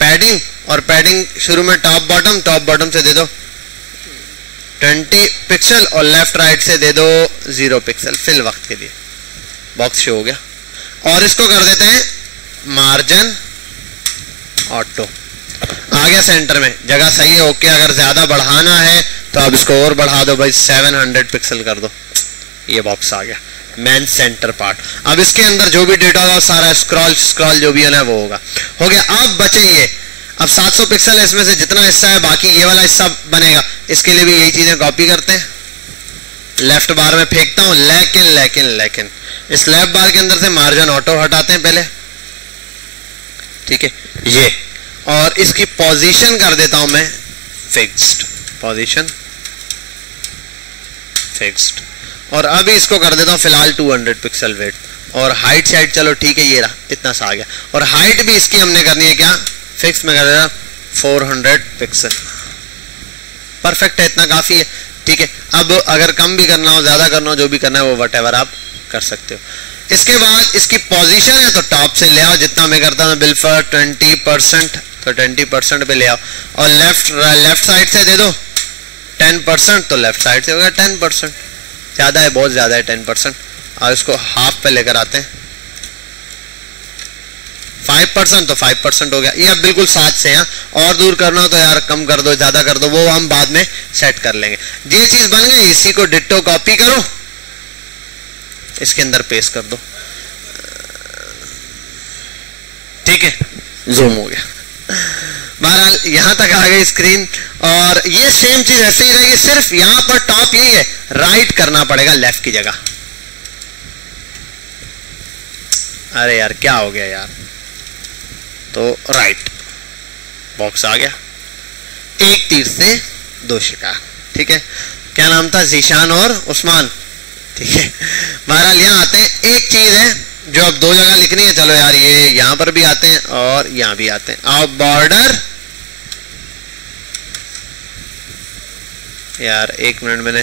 पैडिंग, और पैडिंग शुरू में टॉप बॉटम से दे दो 20 पिक्सल और लेफ्ट राइट से दे दो 0 पिक्सल फिल वक्त के लिए। बॉक्स शो हो गया। और इसको कर देते हैं मार्जिन ऑटो, आ गया सेंटर में, जगह सही है, ओके। अगर ज्यादा बढ़ाना है तो आप इसको और बढ़ा दो भाई, 700 पिक्सल कर दो, ये बॉक्स आ गया मेन सेंटर पार्ट। अब इसके अंदर जो भी डेटा होगा सारा स्क्रॉल जो भी है ना वो होगा, हो गया। अब बचे ये, अब 700 पिक्सल है, इसमें से जितना हिस्सा है बाकी ये वाला हिस्सा बनेगा, इसके लिए भी यही चीजें कॉपी करते हैं, लेफ्ट बार में फेंकता हूं, लेकिन इस लेफ्ट बार के अंदर से मार्जिन ऑटो हटाते हैं पहले, ठीक है ये, और इसकी पोजीशन कर देता हूं मैं फिक्स्ड, पोजीशन फिक्स्ड, और अभी इसको कर देता हूं फिलहाल 200 पिक्सल वेट, और हाइट साइड चलो ठीक है ये रहा, इतना सा आ गया। और हाइट भी इसकी हमने करनी है क्या, फिक्स में कर देना 400 पिक्सल, परफेक्ट है, इतना काफी है, ठीक है। अब अगर कम भी करना हो, ज्यादा करना हो, जो भी करना है वो व्हाटएवर आप कर सकते हो। इसके बाद इसकी पोजीशन है तो टॉप से ले आओ, जितना मैं करता हूँ बिल्फर 20%, तो 20% पे ले आओ, और लेफ्ट साइड से दे दो 10%, तो लेफ्ट साइड से होगा 10%, ज्यादा है, बहुत ज्यादा है 10%। और इसको हाफ पे लेकर आते हैं 5%, तो 5% हो गया। ये अब बिल्कुल साथ से है, और दूर करना हो तो यार कम कर दो, ज्यादा कर दो, वो हम बाद में सेट कर लेंगे। ये चीज बन गई, इसी को डिट्टो कॉपी करो, इसके अंदर पेस्ट कर दो, ठीक है, जूम हो गया। बहरहाल यहां तक आ गई स्क्रीन, और ये सेम चीज ऐसे ही रहेगी, सिर्फ यहां पर टॉप यही है, राइट करना पड़ेगा लेफ्ट की जगह। अरे यार क्या हो गया यार, तो राइट बॉक्स आ गया, एक तीर से दो शिकार, ठीक है। क्या नाम था, जीशान और उस्मान, ठीक है। बहरहाल यहां आते हैं, एक चीज है जो अब दो जगह लिखनी है, चलो यार ये यहां पर भी आते हैं और यहां भी आते हैं। आओ बॉर्डर, यार एक मिनट, मैंने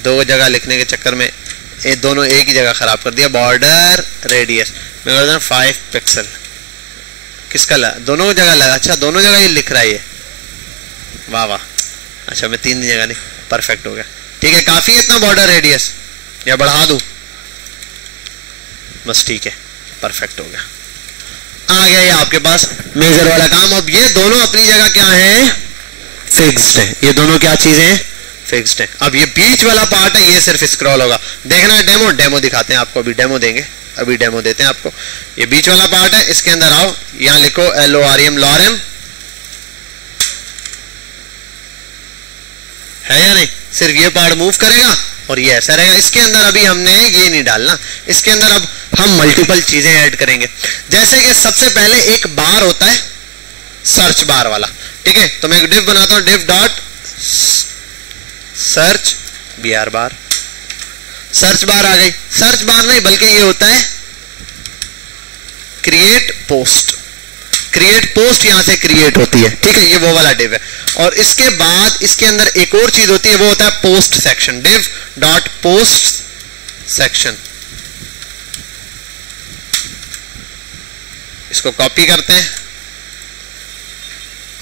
दो जगह लिखने के चक्कर में ये दोनों एक ही जगह खराब कर दिया। बॉर्डर रेडियस मैं कर दूं 5 पिक्सल, किसका लगा, दोनों जगह लगा, अच्छा दोनों जगह ये लिख रहा है ये, वाह वाह, अच्छा मैं 3 जगह नहीं, परफेक्ट हो गया, ठीक है। काफी है इतना बॉर्डर रेडियस, या बढ़ा दूं, बस ठीक है, परफेक्ट हो गया, आ गया ये आपके पास मेजर वाला काम। अब ये दोनों अपनी जगह क्या है, फिक्स्ड है, ये दोनों क्या चीजें हैं, फिक्स्ड है। अब ये बीच वाला पार्ट है, ये सिर्फ स्क्रॉल होगा। देखना है डेमो दिखाते हैं आपको, अभी डेमो देंगे, अभी डेमो देते हैं आपको। ये बीच वाला पार्ट है, इसके अंदर आओ, यहां लिखो LOREM, लॉरेम है या नहीं, सिर्फ ये पार्ट मूव करेगा और ये ऐसा रहेगा। इसके अंदर अभी हमने ये नहीं डालना, इसके अंदर अब हम मल्टीपल चीजें ऐड करेंगे। जैसे कि सबसे पहले एक बार होता है सर्च बार वाला, ठीक है, तो मैं एक डिव बनाता हूं, डिव डॉट सर्च BR बार, सर्च बार आ गई। सर्च बार नहीं बल्कि ये होता है क्रिएट पोस्ट, क्रिएट पोस्ट यहां से क्रिएट होती है, ठीक है, ये वो वाला डिव है। और इसके बाद इसके अंदर एक और चीज होती है, वो होता है post section, div dot post section. इसको कॉपी करते हैं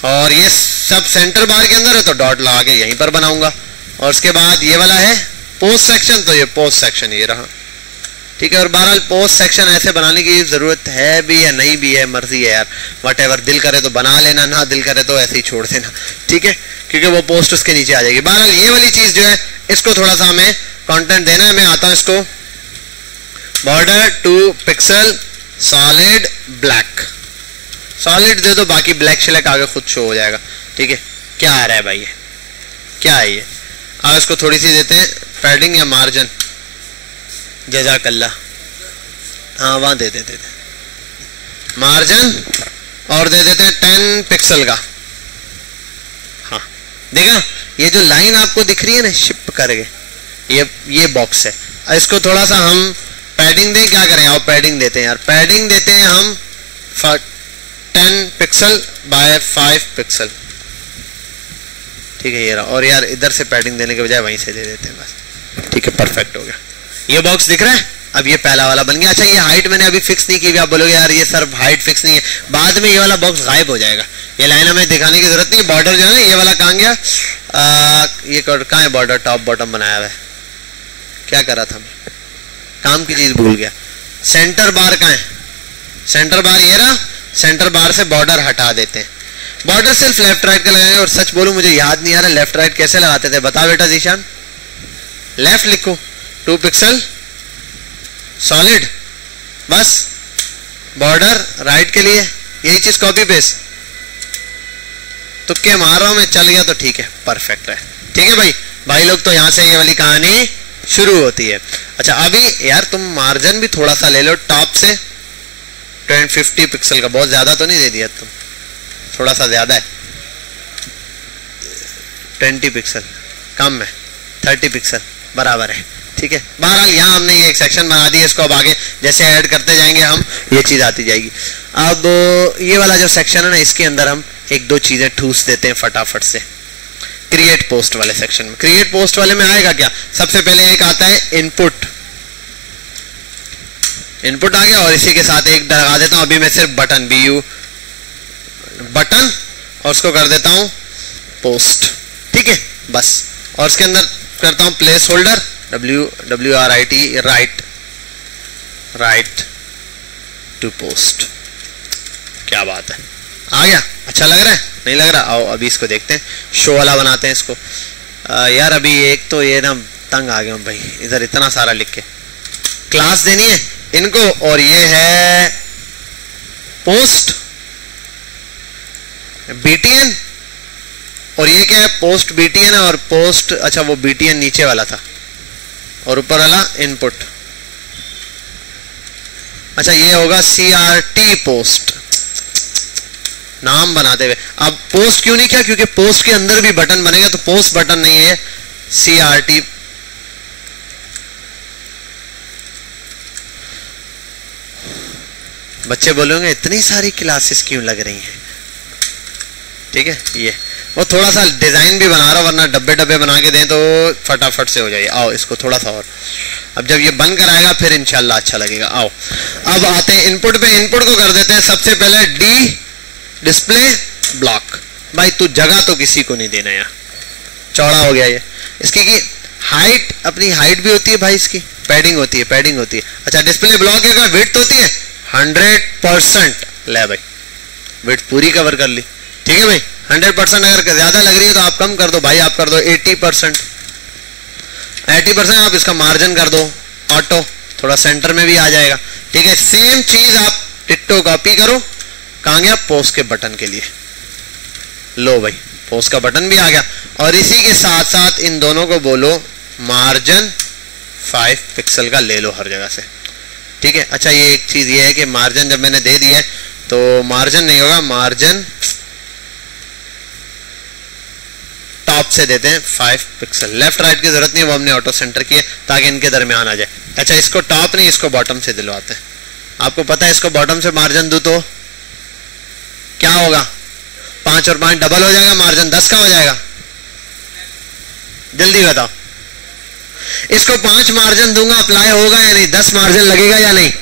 और ये सब सेंटर बार के अंदर है तो डॉट लगा के यहीं पर बनाऊंगा। और उसके बाद ये वाला है पोस्ट सेक्शन, तो ये पोस्ट सेक्शन ये रहा, ठीक है। और बहरहाल पोस्ट सेक्शन ऐसे बनाने की जरूरत है भी या नहीं भी है, मर्जी है यार, व्हाटएवर, दिल करे तो बना लेना, ना दिल करे तो ऐसे ही छोड़ देना, ठीक है, क्योंकि वो पोस्ट उसके नीचे आ जाएगी। बहरहाल ये वाली चीज जो है इसको थोड़ा सा हमें कंटेंट देना है। मैं आता हूं इसको border 2 pixel solid black, solid दे दो, बाकी ब्लैक शिलक आगे खुद शो हो जाएगा, ठीक है। क्या आ रहा है भाई, ये क्या है ये, अब इसको थोड़ी सी देते हैं पैडिंग या मार्जिन, जज़ाकल्ला, हाँ वहां दे देते मार्जिन, और दे देते हैं 10 पिक्सल का। हाँ देखा, ये जो लाइन आपको दिख रही है ना शिप करके, ये बॉक्स है। इसको थोड़ा सा हम पैडिंग दें, क्या करें, आप पैडिंग देते हैं यार, पैडिंग देते हैं हम 10 पिक्सल बाय 5 पिक्सल, ठीक है ये रहा। और यार इधर से पैडिंग देने के बजाय वहीं से दे देते हैं बस, ठीक है, परफेक्ट हो गया। ये बॉक्स दिख रहा है, अब ये पहला वाला बन गया। अच्छा ये हाइट मैंने अभी फिक्स नहीं की, आप बोलोगे यार ये सर हाइट फिक्स नहीं है, बाद में ये वाला बॉक्स गायब हो जाएगा, ये लाइन हमें दिखाने की जरूरत नहीं। बॉर्डर जो है ना ये वाला कहाँ गया, ये कहाँ है बॉर्डर, टॉप बॉटम बनाया हुआ है, क्या करा था काम की चीज भूल गया। सेंटर बार कहाँ है, सेंटर बार ये रहा, सेंटर बार से बॉर्डर हटा देते हैं। बॉर्डर सिर्फ लेफ्ट राइट का लगाएंगे। और सच बोलूं मुझे याद नहीं आ रहा लेफ्ट राइट कैसे लगाते थे, बता बेटा जीशान। लेफ्ट लिखो 2 पिक्सल सॉलिड, बस बॉर्डर राइट के लिए यही चीज कॉपी पेस्ट, तुक्के मार रहा हूं मैं, चल गया तो ठीक है, परफेक्ट है। ठीक है भाई, भाई लोग तो यहां से ये वाली कहानी शुरू होती है। अच्छा अभी यार तुम मार्जिन भी थोड़ा सा ले लो टॉप से, 50 पिक्सल का, बहुत ज्यादा तो नहीं दे दिया तुम, थोड़ा सा ज्यादा है, 20 पिक्सल कम है, 30 पिक्सल बराबर है। ठीक है, बहरहाल यहाँ हमने ये एक सेक्शन बना दिया, इसको अब आगे जैसे ऐड करते जाएंगे हम ये चीज आती जाएगी। अब ये वाला जो सेक्शन है ना, इसके अंदर हम एक दो चीजें ठूस देते हैं फटाफट से। क्रिएट पोस्ट वाले सेक्शन में, क्रिएट पोस्ट वाले में आएगा क्या, सबसे पहले एक आता है इनपुट, इनपुट आ गया, और इसी के साथ एक लगा देता हूं अभी मैं सिर्फ बटन, BU बटन, और उसको कर देता हूं पोस्ट। ठीक है बस, और उसके अंदर करता हूं place holder WRIT, right to post. क्या बात है, आ गया, अच्छा लग रहा है, नहीं लग रहा, आओ अभी इसको देखते हैं, शो वाला बनाते हैं इसको। यार अभी एक तो ये ना तंग आ गया हूं भाई, इधर इतना सारा लिख के, क्लास देनी है इनको, और ये है पोस्ट BTN, और ये क्या है पोस्ट BTN है, और पोस्ट, अच्छा वो BTN नीचे वाला था, और ऊपर वाला इनपुट, अच्छा ये होगा CRT पोस्ट, नाम बनाते हुए। अब पोस्ट क्यों नहीं किया, क्योंकि पोस्ट के अंदर भी बटन बनेगा, तो पोस्ट बटन नहीं है, CRT। बच्चे बोलेंगे इतनी सारी क्लासेस क्यों लग रही हैं। ठीक है, ये वो थोड़ा सा डिजाइन भी बना रहा, वरना डब्बे डब्बे बना के दें तो फटाफट से हो जाए। आओ इसको थोड़ा सा और, अब जब ये बंद कराएगा फिर इंशाल्लाह अच्छा लगेगा। आओ अब आते हैं इनपुट पे, इनपुट को कर देते हैं सबसे पहले D डिस्प्ले ब्लॉक। भाई तू जगह तो किसी को नहीं देना, यार चौड़ा हो गया ये, इसकी की हाइट, अपनी हाइट भी होती है भाई, इसकी पैडिंग होती है, पैडिंग होती है। अच्छा डिस्प्ले ब्लॉक का विड्थ होती है 100%, ले भाई विड्थ पूरी कवर कर ली। ठीक है भाई, 100%, अगर ज्यादा लग रही है तो आप कम कर दो भाई, आप कर दो 80%, 80% आप इसका मार्जिन कर दो ऑटो, थोड़ा सेंटर में भी आ जाएगा। ठीक है, सेम चीज आप टिट्टो कॉपी करो, कहां गया, पोस्ट के बटन के लिए, लो भाई पोस्ट का बटन भी आ गया, और इसी के साथ साथ इन दोनों को बोलो मार्जिन 5 पिक्सल का ले लो हर जगह से। ठीक है, अच्छा ये एक चीज ये है कि मार्जिन जब मैंने दे दिया है तो मार्जिन नहीं होगा, मार्जिन टॉप से देते हैं 5 पिक्सल, लेफ्ट राइट की जरूरत नहीं, वो हमने ऑटो सेंटर किया ताकि इनके दरमियान आ जाए। अच्छा इसको टॉप नहीं, इसको बॉटम से दिलवाते हैं। आपको पता है इसको बॉटम से मार्जिन दो तो क्या होगा, 5 और 5 डबल हो जाएगा, मार्जिन 10 का हो जाएगा, जल्दी बताओ। इसको 5 मार्जिन दूंगा, अप्लाई होगा या नहीं, 10 मार्जिन लगेगा या नहीं,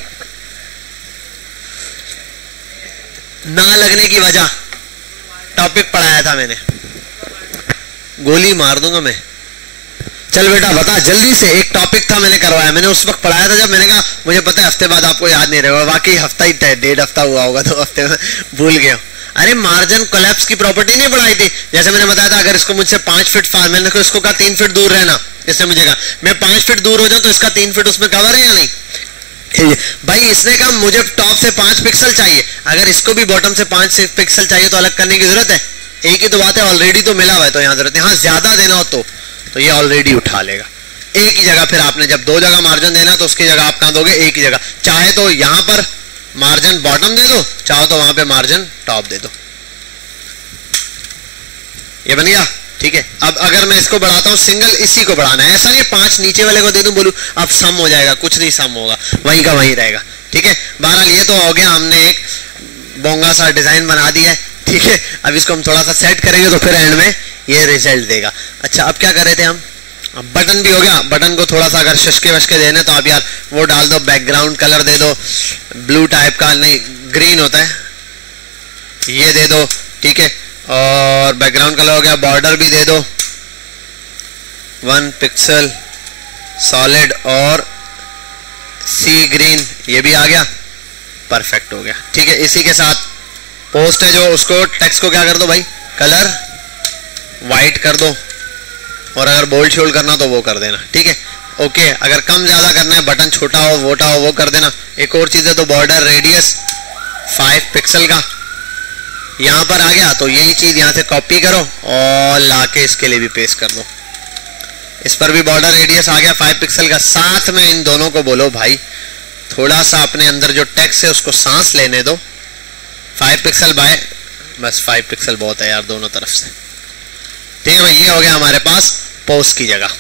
ना लगने की वजह टॉपिक पढ़ाया था मैंने, गोली मार दूंगा मैं। चल बेटा बता जल्दी से, एक टॉपिक था मैंने करवाया, मैंने उस वक्त पढ़ाया था जब मैंने कहा मुझे पता है हफ्ते बाद आपको याद नहीं रहेगा, वाकई हफ्ता ही 1.5 हफ्ता हुआ होगा, 2 हफ्ते में भूल गया। अरे मार्जिन कोलैप्स की प्रॉपर्टी नहीं पढ़ाई थी, जैसे मैंने बताया था, अगर इसको मुझसे 5 फीट फार, मैंने इसको कहा 3 फीट दूर रहना, इसने मुझे कहा मैं 5 फीट दूर हो जाऊं तो इसका 3 फीट उसमें कवर है या नहीं। भाई इसने कहा मुझे टॉप से 5 पिक्सल चाहिए, अगर इसको भी बॉटम से 5 पिक्सल चाहिए तो अलग करने की जरूरत है, एक ही तो बात है, ऑलरेडी तो मिला हुआ है तो यहाँ जरूरत है। हाँ ज्यादा देना हो तो ये ऑलरेडी उठा लेगा, एक ही जगह। फिर आपने जब 2 जगह मार्जिन देना तो उसकी जगह आप कहां दोगे, एक ही जगह, चाहे तो यहां पर मार्जिन बॉटम दे दो, चाहो तो वहां पे मार्जिन टॉप दे दो, ये बन गया। ठीक है, अब अगर मैं इसको बढ़ाता हूं, सिंगल इसी को बढ़ाना है, ऐसा नहीं 5 नीचे वाले को दे दूं बोलूं अब सम हो जाएगा, कुछ नहीं सम होगा, वहीं का वहीं रहेगा। ठीक है, बहरहाल ये तो हो गया, हमने एक बोंगा सा डिजाइन बना दिया है। ठीक है, अब इसको हम थोड़ा सा सेट करेंगे तो फिर एंड में ये रिजल्ट देगा। अच्छा अब क्या कर रहे थे हम, अब बटन भी हो गया, बटन को थोड़ा सा अगर शशके वशके देने तो आप यार वो डाल दो, बैकग्राउंड कलर दे दो ब्लू टाइप का, नहीं ग्रीन होता है, ये दे दो, ठीक है। और बैकग्राउंड कलर हो गया, बॉर्डर भी दे दो 1 पिक्सल सॉलिड और सी ग्रीन, ये भी आ गया, परफेक्ट हो गया, ठीक है। इसी के साथ पोस्ट है जो, उसको टेक्स्ट को क्या कर दो भाई, कलर वाइट कर दो, और अगर बोल्ड शोल्ड करना तो वो कर देना, ठीक है। ओके, अगर कम ज्यादा करना है, बटन छोटा हो मोटा हो वो कर देना। एक और चीज है तो बॉर्डर रेडियस 5 पिक्सल का यहां पर आ गया, तो यही चीज यहां से कॉपी करो और लाके इसके लिए भी पेस्ट कर दो। इस पर भी बॉर्डर रेडियस आ गया 5 पिक्सल का। साथ में इन दोनों को बोलो भाई थोड़ा सा अपने अंदर जो टेक्स्ट है उसको सांस लेने दो, 5 पिक्सल बाय, बस 5 पिक्सल बहुत है यार दोनों तरफ से, ठीक है भाई। ये हो गया हमारे पास पोस्ट की जगह,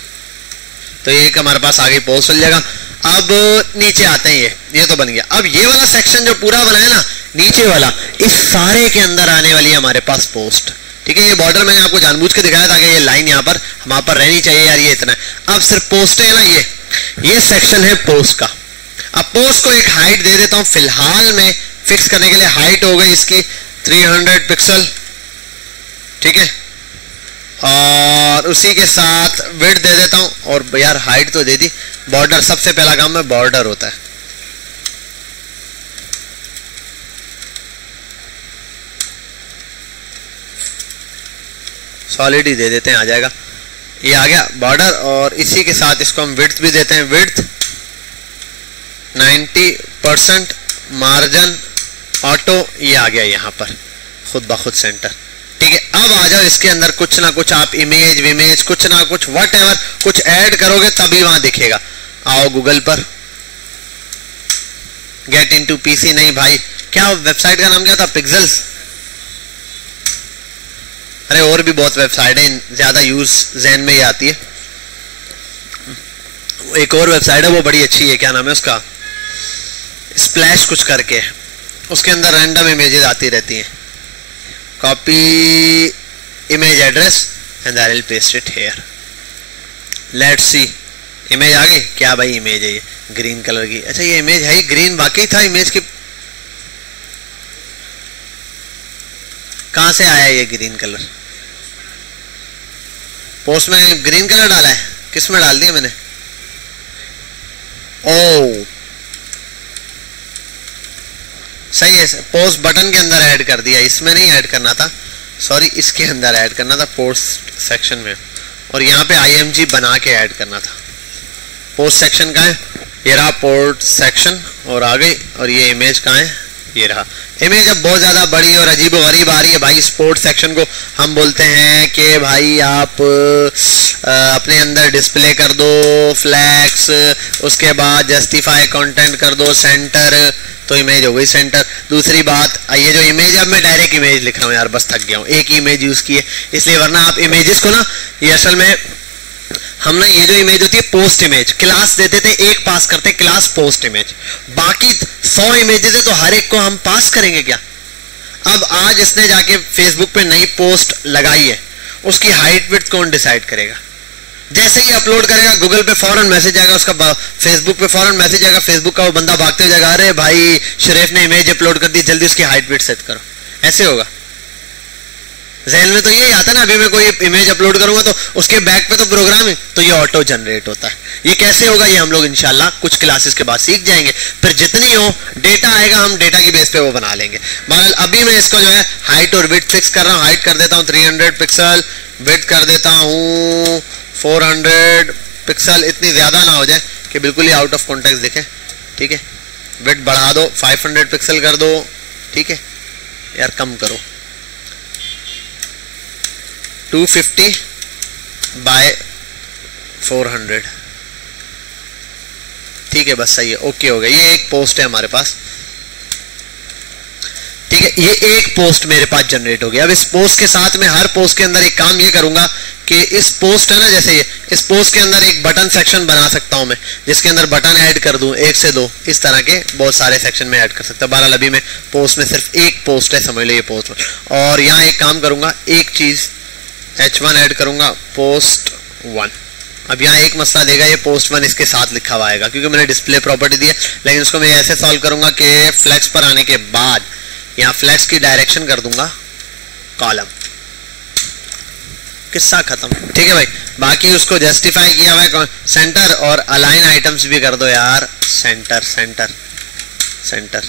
तो ये एक हमारे पास आ गई पोस्ट वाली जगह। अब नीचे आते हैं, ये तो बन गया। अब ये वाला सेक्शन जो पूरा बना है ना नीचे वाला, इस सारे के अंदर आने वाली है हमारे पास पोस्ट, ठीक है। ये बॉर्डर मैंने आपको जानबूझ के दिखाया था कि ये लाइन यहाँ पर हमारे पर रहनी चाहिए यार, ये इतना है। अब सिर्फ पोस्ट है ना, ये सेक्शन है पोस्ट का। अब पोस्ट को एक हाइट दे देता हूं, फिलहाल में फिक्स करने के लिए हाइट हो गई इसकी 300 पिक्सल, ठीक है। और उसी के साथ विड्थ दे देता हूं, और यार हाइट तो दे दी। बॉर्डर सबसे पहला काम में बॉर्डर होता है, सॉलिड ही दे देते हैं, आ जाएगा। ये आ गया बॉर्डर, और इसी के साथ इसको हम विड्थ भी देते हैं, विड्थ 90%, मार्जिन ऑटो, ये आ गया यहाँ पर खुद ब खुद सेंटर, ठीक है। अब आ जाओ इसके अंदर कुछ ना कुछ आप इमेज विमेज कुछ ना कुछ व्हाटएवर कुछ ऐड करोगे तभी वहां दिखेगा। आओ गूगल पर, गेट इनटू पीसी, नहीं भाई क्या वेबसाइट का नाम क्या था, पिक्सेल्स, अरे और भी बहुत वेबसाइट है, ज्यादा यूज जहन में ही आती है। एक और वेबसाइट है वो बड़ी अच्छी है, क्या नाम है उसका, स्प्लैश कुछ करके, उसके अंदर रैंडम इमेजेस आती रहती हैं। Copy image address and I will paste it here, let's see, image आ गई क्या भाई, इमेज है ये ग्रीन कलर की, अच्छा ये इमेज है ही ग्रीन, वाकई था इमेज की, कहां से आया ये ग्रीन कलर, पोस्ट में ग्रीन कलर डाला है, किस में डाल दिया मैंने, ओ सही है, पोस्ट बटन के अंदर ऐड कर दिया, इसमें नहीं ऐड करना था, सॉरी इसके अंदर ऐड करना था पोस्ट सेक्शन में, और यहाँ पे IMG बना के ऐड करना था। पोस्ट सेक्शन का है, ये रहा पोस्ट सेक्शन, और आ गई, और ये इमेज कहाँ है, ये रहा इमेज। अब बहुत ज्यादा बड़ी और अजीब व गरीब आ रही है भाई, स्पोर्ट्स सेक्शन को हम बोलते हैं कि भाई आप अपने अंदर डिस्प्ले कर दो फ्लैक्स, उसके बाद जस्टिफाई कंटेंट कर दो सेंटर, तो इमेज हो गई सेंटर। दूसरी बात, ये जो इमेज, अब मैं डायरेक्ट इमेज लिख रहा हूँ यार, बस थक गया हूँ, एक ही इमेज यूज की है इसलिए, वरना आप इमेजेस को ना, ये असल में हम ना ये जो इमेज होती है पोस्ट इमेज, क्लास देते थे एक पास करते क्लास पोस्ट इमेज, बाकी 100 इमेजेस है तो हर एक को हम पास करेंगे क्या। अब आज इसने जाके फेसबुक पे नई पोस्ट लगाई है, उसकी हाइट विड्थ कौन डिसाइड करेगा, जैसे ही अपलोड करेगा गूगल पे फौरन मैसेज आएगा उसका, फेसबुक पे फौरन मैसेज आएगा, फेसबुक का वो बंदा भागते हुए जाएगा, अरे भाई शरीफ ने इमेज अपलोड कर दी, जल्दी उसकी हाइट विड्थ सेट करो, ऐसे होगा। जहन में तो यही आता है ना, अभी मैं कोई इमेज अपलोड करूंगा तो उसके बैक पे तो प्रोग्राम है, तो ये ऑटो जनरेट होता है। ये कैसे होगा ये हम लोग इंशाल्लाह कुछ क्लासेस के बाद सीख जाएंगे, फिर जितनी हो डेटा आएगा हम डेटा की बेस पे वो बना लेंगे। बहरहाल अभी मैं इसको जो है हाइट और विड्थ फिक्स कर रहा हूँ, हाइट कर देता हूँ 300 पिक्सल, विड्थ कर देता हूँ 400 पिक्सल, इतनी ज्यादा ना हो जाए कि बिल्कुल ही आउट ऑफ कॉन्टेक्स्ट दिखे, ठीक है। विड्थ बढ़ा दो 500 पिक्सल कर दो, ठीक है यार, कम करो 250 बाय 400, ठीक है बस सही है, ओके हो गया। ये एक पोस्ट है हमारे पास, ठीक है, ये एक पोस्ट मेरे पास जनरेट हो गया। अब इस पोस्ट के साथ में हर पोस्ट के अंदर एक काम ये करूंगा कि इस पोस्ट है ना, जैसे ये इस पोस्ट के अंदर एक बटन सेक्शन बना सकता हूं मैं, जिसके अंदर बटन ऐड कर दूं 1 से 2, इस तरह के बहुत सारे सेक्शन में ऐड कर सकता हूं। बहरहाल अभी मैं पोस्ट में सिर्फ एक पोस्ट है, समझ लो ये पोस्ट, और यहाँ एक काम करूंगा, एक चीज H1 ऐड करूंगा, पोस्ट 1, अब यहाँ एक मसला देगा, ये पोस्ट 1 इसके साथ लिखा हुआ आएगा क्योंकि मैंने डिस्प्ले प्रॉपर्टी दी है, लेकिन उसको मैं ऐसे सॉल्व करूंगा कि फ्लेक्स पर आने के बाद यहाँ फ्लेक्स की डायरेक्शन कर दूंगा कॉलम, किस्सा खत्म। ठीक है भाई, बाकी उसको जस्टिफाई किया हुआ है सेंटर, और अलाइन आइटम्स भी कर दो यार, सेंटर सेंटर सेंटर।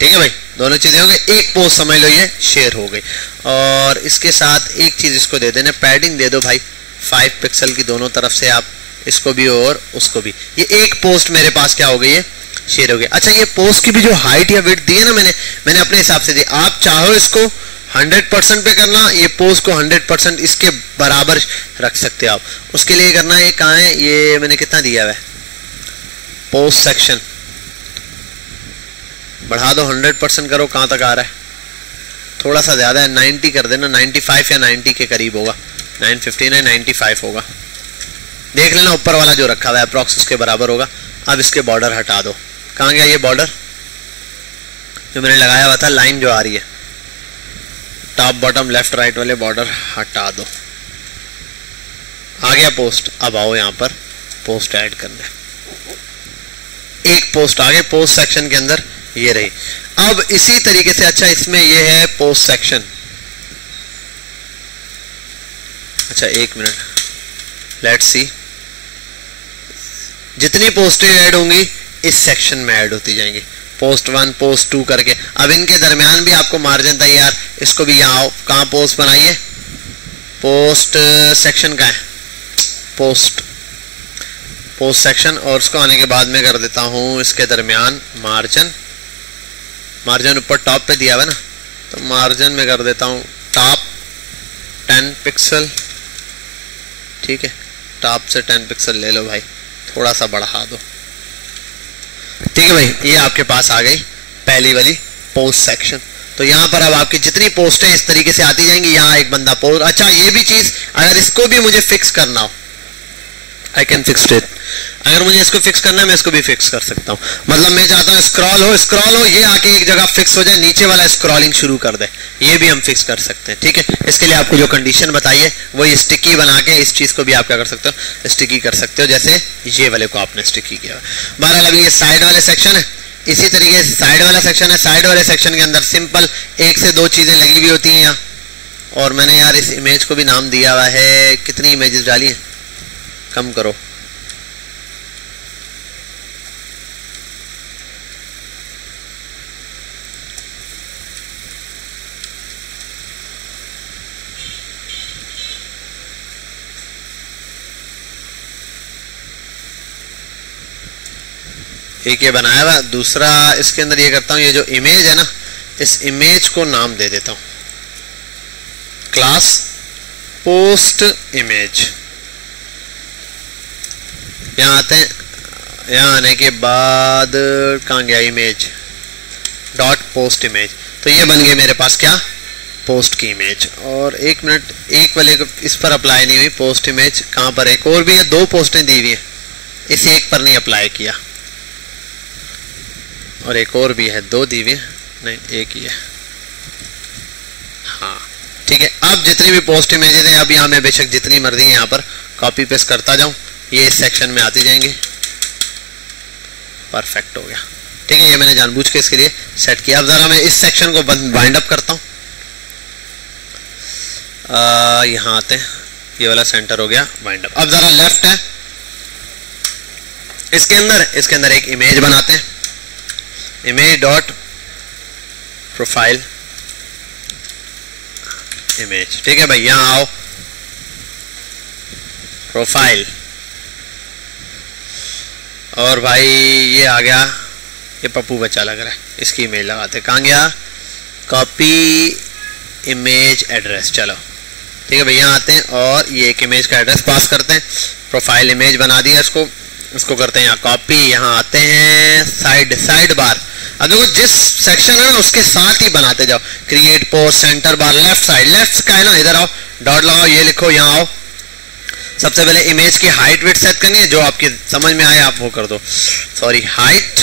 ठीक है भाई, दोनों चीजें हो गई, एक पोस्ट समझ लो ये शेयर हो गई। और इसके साथ एक चीज इसको दे देना, पैडिंग दे दो भाई 5 पिक्सल की दोनों तरफ से, आप इसको भी और उसको भी। ये एक पोस्ट मेरे पास क्या हो गई है, शेयर हो गई। अच्छा, ये पोस्ट की भी जो हाइट या विड्थ दी है ना मैंने अपने हिसाब से दी, आप चाहो इसको 100% पे करना, ये पोस्ट को 100% इसके बराबर रख सकते हो आप। उसके लिए करना है, कहाँ है ये, मैंने कितना दिया है पोस्ट सेक्शन, बढ़ा दो 100% करो, कहाँ तक आ रहा है, थोड़ा सा ज्यादा है 90 कर देना, 95 या 90 के करीब होगा, 959 95 होगा, देख लेना ऊपर वाला जो रखा हुआ है अप्रॉक्स उसके बराबर होगा। अब इसके बॉर्डर हटा दो, कहाँ गया ये बॉर्डर जो मैंने लगाया हुआ था, लाइन जो आ रही है टॉप बॉटम लेफ्ट राइट वाले बॉर्डर हटा दो, आ गया पोस्ट। अब आओ यहाँ पर पोस्ट ऐड करना है, एक पोस्ट आ गए पोस्ट सेक्शन के अंदर, ये रही। अब इसी तरीके से, अच्छा इसमें ये है पोस्ट सेक्शन, अच्छा एक मिनट, लेट्स सी, जितनी पोस्टें ऐड होंगी इस सेक्शन में ऐड होती जाएंगी, पोस्ट 1 पोस्ट 2 करके। अब इनके दरमियान भी आपको मार्जिन था यार, इसको भी यहाँ आओ, कहाँ पोस्ट बनाइए, पोस्ट सेक्शन का है, पोस्ट सेक्शन, और उसको आने के बाद में कर देता हूँ इसके दरमियान मार्जिन, मार्जिन ऊपर टॉप पे दिया हुआ ना, तो मार्जिन में कर देता हूँ टॉप 10 पिक्सल। ठीक है, टॉप से 10 पिक्सल ले लो भाई, थोड़ा सा बढ़ा दो। ठीक है भाई, ये आपके पास आ गई पहली वाली पोस्ट सेक्शन। तो यहाँ पर अब आपकी जितनी पोस्टें इस तरीके से आती जाएंगी, यहाँ एक बंदा पोस्ट। अच्छा, ये भी चीज अगर इसको भी मुझे फिक्स करना हो, आई कैन फिक्स इट, अगर मुझे इसको फिक्स करना है मैं इसको भी फिक्स कर सकता हूँ। मतलब मैं चाहता हूँ स्क्रॉल हो, ये आके एक जगह फिक्स हो जाए, नीचे वाला स्क्रॉलिंग शुरू कर दे, ये भी हम फिक्स कर सकते हैं। ठीक है, इसके लिए आपको जो कंडीशन बताइए वही स्टिकी बना के इस चीज को भी आप क्या कर सकते हो, स्टिकी कर सकते हो, जैसे ये वाले को आपने स्टिकी किया। बहरहाल अभी ये साइड वाले सेक्शन है, इसी तरीके से साइड वाला सेक्शन है, साइड वाले सेक्शन के अंदर सिंपल 1 से 2 चीजें लगी हुई होती हैं यहाँ। और मैंने यार इस इमेज को भी नाम दिया हुआ है, कितनी इमेजेस डाली है, कम करो, एक ये बनाया हुआ, दूसरा इसके अंदर ये करता हूँ, ये जो इमेज है ना, इस इमेज को नाम दे देता हूँ क्लास पोस्ट इमेज। यहाँ आते हैं, यहाँ आने के बाद कहाँ गया इमेज, डॉट पोस्ट इमेज, तो ये बन गई मेरे पास क्या, पोस्ट की इमेज। और एक मिनट, एक वाले को इस पर अप्लाई नहीं हुई पोस्ट इमेज, कहाँ पर, एक और भी है, 2 पोस्टें दी हुई है, इस एक पर नहीं अप्लाई किया, और एक और भी है, 2 दी हुई है, नहीं एक ही है, हाँ ठीक है। अब जितनी भी पोस्ट इमेजेस हैं, अब यहाँ मैं बेशक जितनी मर्जी यहाँ पर कॉपी पेस्ट करता जाऊँ, ये इस सेक्शन में आती जाएंगी, परफेक्ट हो गया। ठीक है, ये मैंने जानबूझ के इसके लिए सेट किया। अब जरा मैं इस सेक्शन को बाइंड अप करता हूँ, यहाँ आते हैं, ये वाला सेंटर हो गया बाइंड अप। अब जरा लेफ्ट है, इसके अंदर एक इमेज बनाते हैं, इमेज डॉट प्रोफाइल इमेज। ठीक है भाई, यहां आओ, प्रोफाइल, और भाई ये आ गया, ये पप्पू बच्चा लग रहा है, इसकी इमेज लगाते, कहाँ गया, कॉपी इमेज एड्रेस। चलो ठीक है भाई, यहाँ आते हैं और ये एक इमेज का एड्रेस पास करते हैं, प्रोफाइल इमेज बना दिया, इसको करते हैं यहाँ कॉपी, यहाँ आते हैं साइड बार। अब देखो जिस सेक्शन है ना उसके साथ ही बनाते जाओ, क्रिएट पोस्ट, सेंटर बार, लेफ्ट साइड, लेफ्ट का है ना, इधर आओ, डॉट लगाओ, ये लिखो, यहाँ आओ। सबसे पहले इमेज की हाइट विड्थ सेट करनी है, जो आपकी समझ में आए आप वो कर दो, sorry height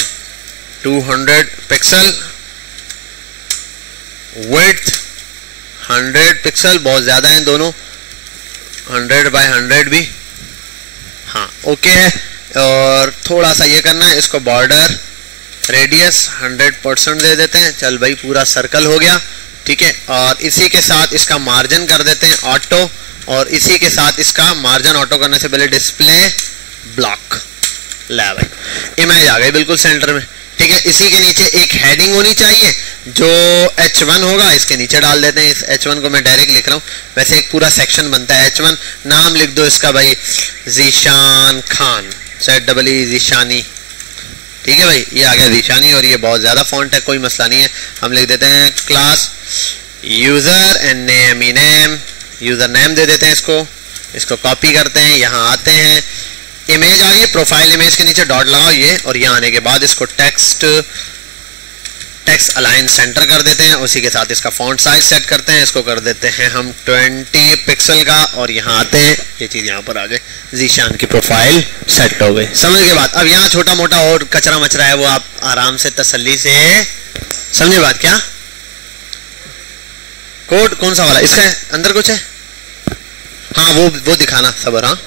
200 pixel, width 100 pixel, बहुत ज्यादा है दोनों, 100 बाय 100 भी, हाँ ओके है। और थोड़ा सा ये करना है, इसको बॉर्डर रेडियस 100% दे देते हैं। चल भाई पूरा सर्कल हो गया, ठीक है। और इसी के साथ इसका मार्जिन कर देते हैं ऑटो, और इसी के साथ इसका मार्जिन ऑटो करने से पहले डिस्प्ले ब्लॉक। ले भाई इमेज आ गई बिल्कुल सेंटर में, ठीक है। इसी के नीचे एक हेडिंग होनी चाहिए जो H1 होगा, इसके नीचे डाल देते हैं। इस H1 को मैं डायरेक्ट लिख रहा हूँ, वैसे एक पूरा सेक्शन बनता है H1। नाम लिख दो इसका भाई ज़ीशान खान, ZEE ज़ीशानी, ठीक है भाई। ये आ गया ज़ीशानी, और ये बहुत ज़्यादा फॉन्ट है, कोई मसला नहीं है। हम लिख देते हैं class user and name, e name, user name दे देते हैं इसको कॉपी करते हैं, यहाँ आते हैं, इमेज आ गई, प्रोफाइल इमेज के नीचे डॉट लगाओ ये, और यहाँ आने के बाद इसको टेक्स्ट अलाइन सेंटर कर देते हैं। उसी के साथ इसका फॉन्ट साइज सेट करते हैं, इसको कर देते हैं हम 20 पिक्सल का, और यहाँ आते हैं, ये चीज़ यहाँ पर आ गई, ज़ीशान की प्रोफाइल सेट हो गई। समझ के बाद अब यहाँ छोटा मोटा और कचरा मचरा है वो आप आराम से तसल्ली से समझे बात। क्या कोड कौन सा वाला, इसका अंदर कुछ है? हाँ वो दिखाना सबर, हाँ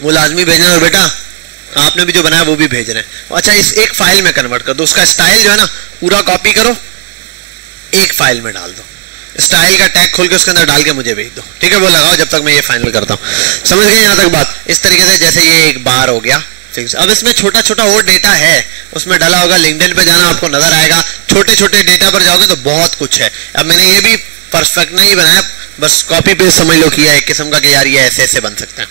वो लाजमी भेजना। और बेटा आपने भी जो बनाया वो भी भेज रहे हैं। अच्छा इस एक फाइल में कन्वर्ट कर दो, उसका स्टाइल जो है ना पूरा कॉपी करो, एक फाइल में डाल दो, स्टाइल का टैग खोल के उसके अंदर डाल के मुझे भेज दो, ठीक है। वो लगाओ जब तक मैं ये फाइनल करता हूँ। समझ गए यहाँ तक बात? इस तरीके से जैसे ये एक बार हो गया फिक्स। अब इसमें छोटा छोटा और डेटा है, उसमें डाला होगा, लिंक्डइन पे जाना आपको नजर आएगा, छोटे छोटे डेटा पर जाओगे तो बहुत कुछ है। अब मैंने ये भी परफेक्ट नहीं बनाया, बस कॉपी पेस्ट समझ लो किया एक किस्म का कि यार ये ऐसे ऐसे बन सकते हैं।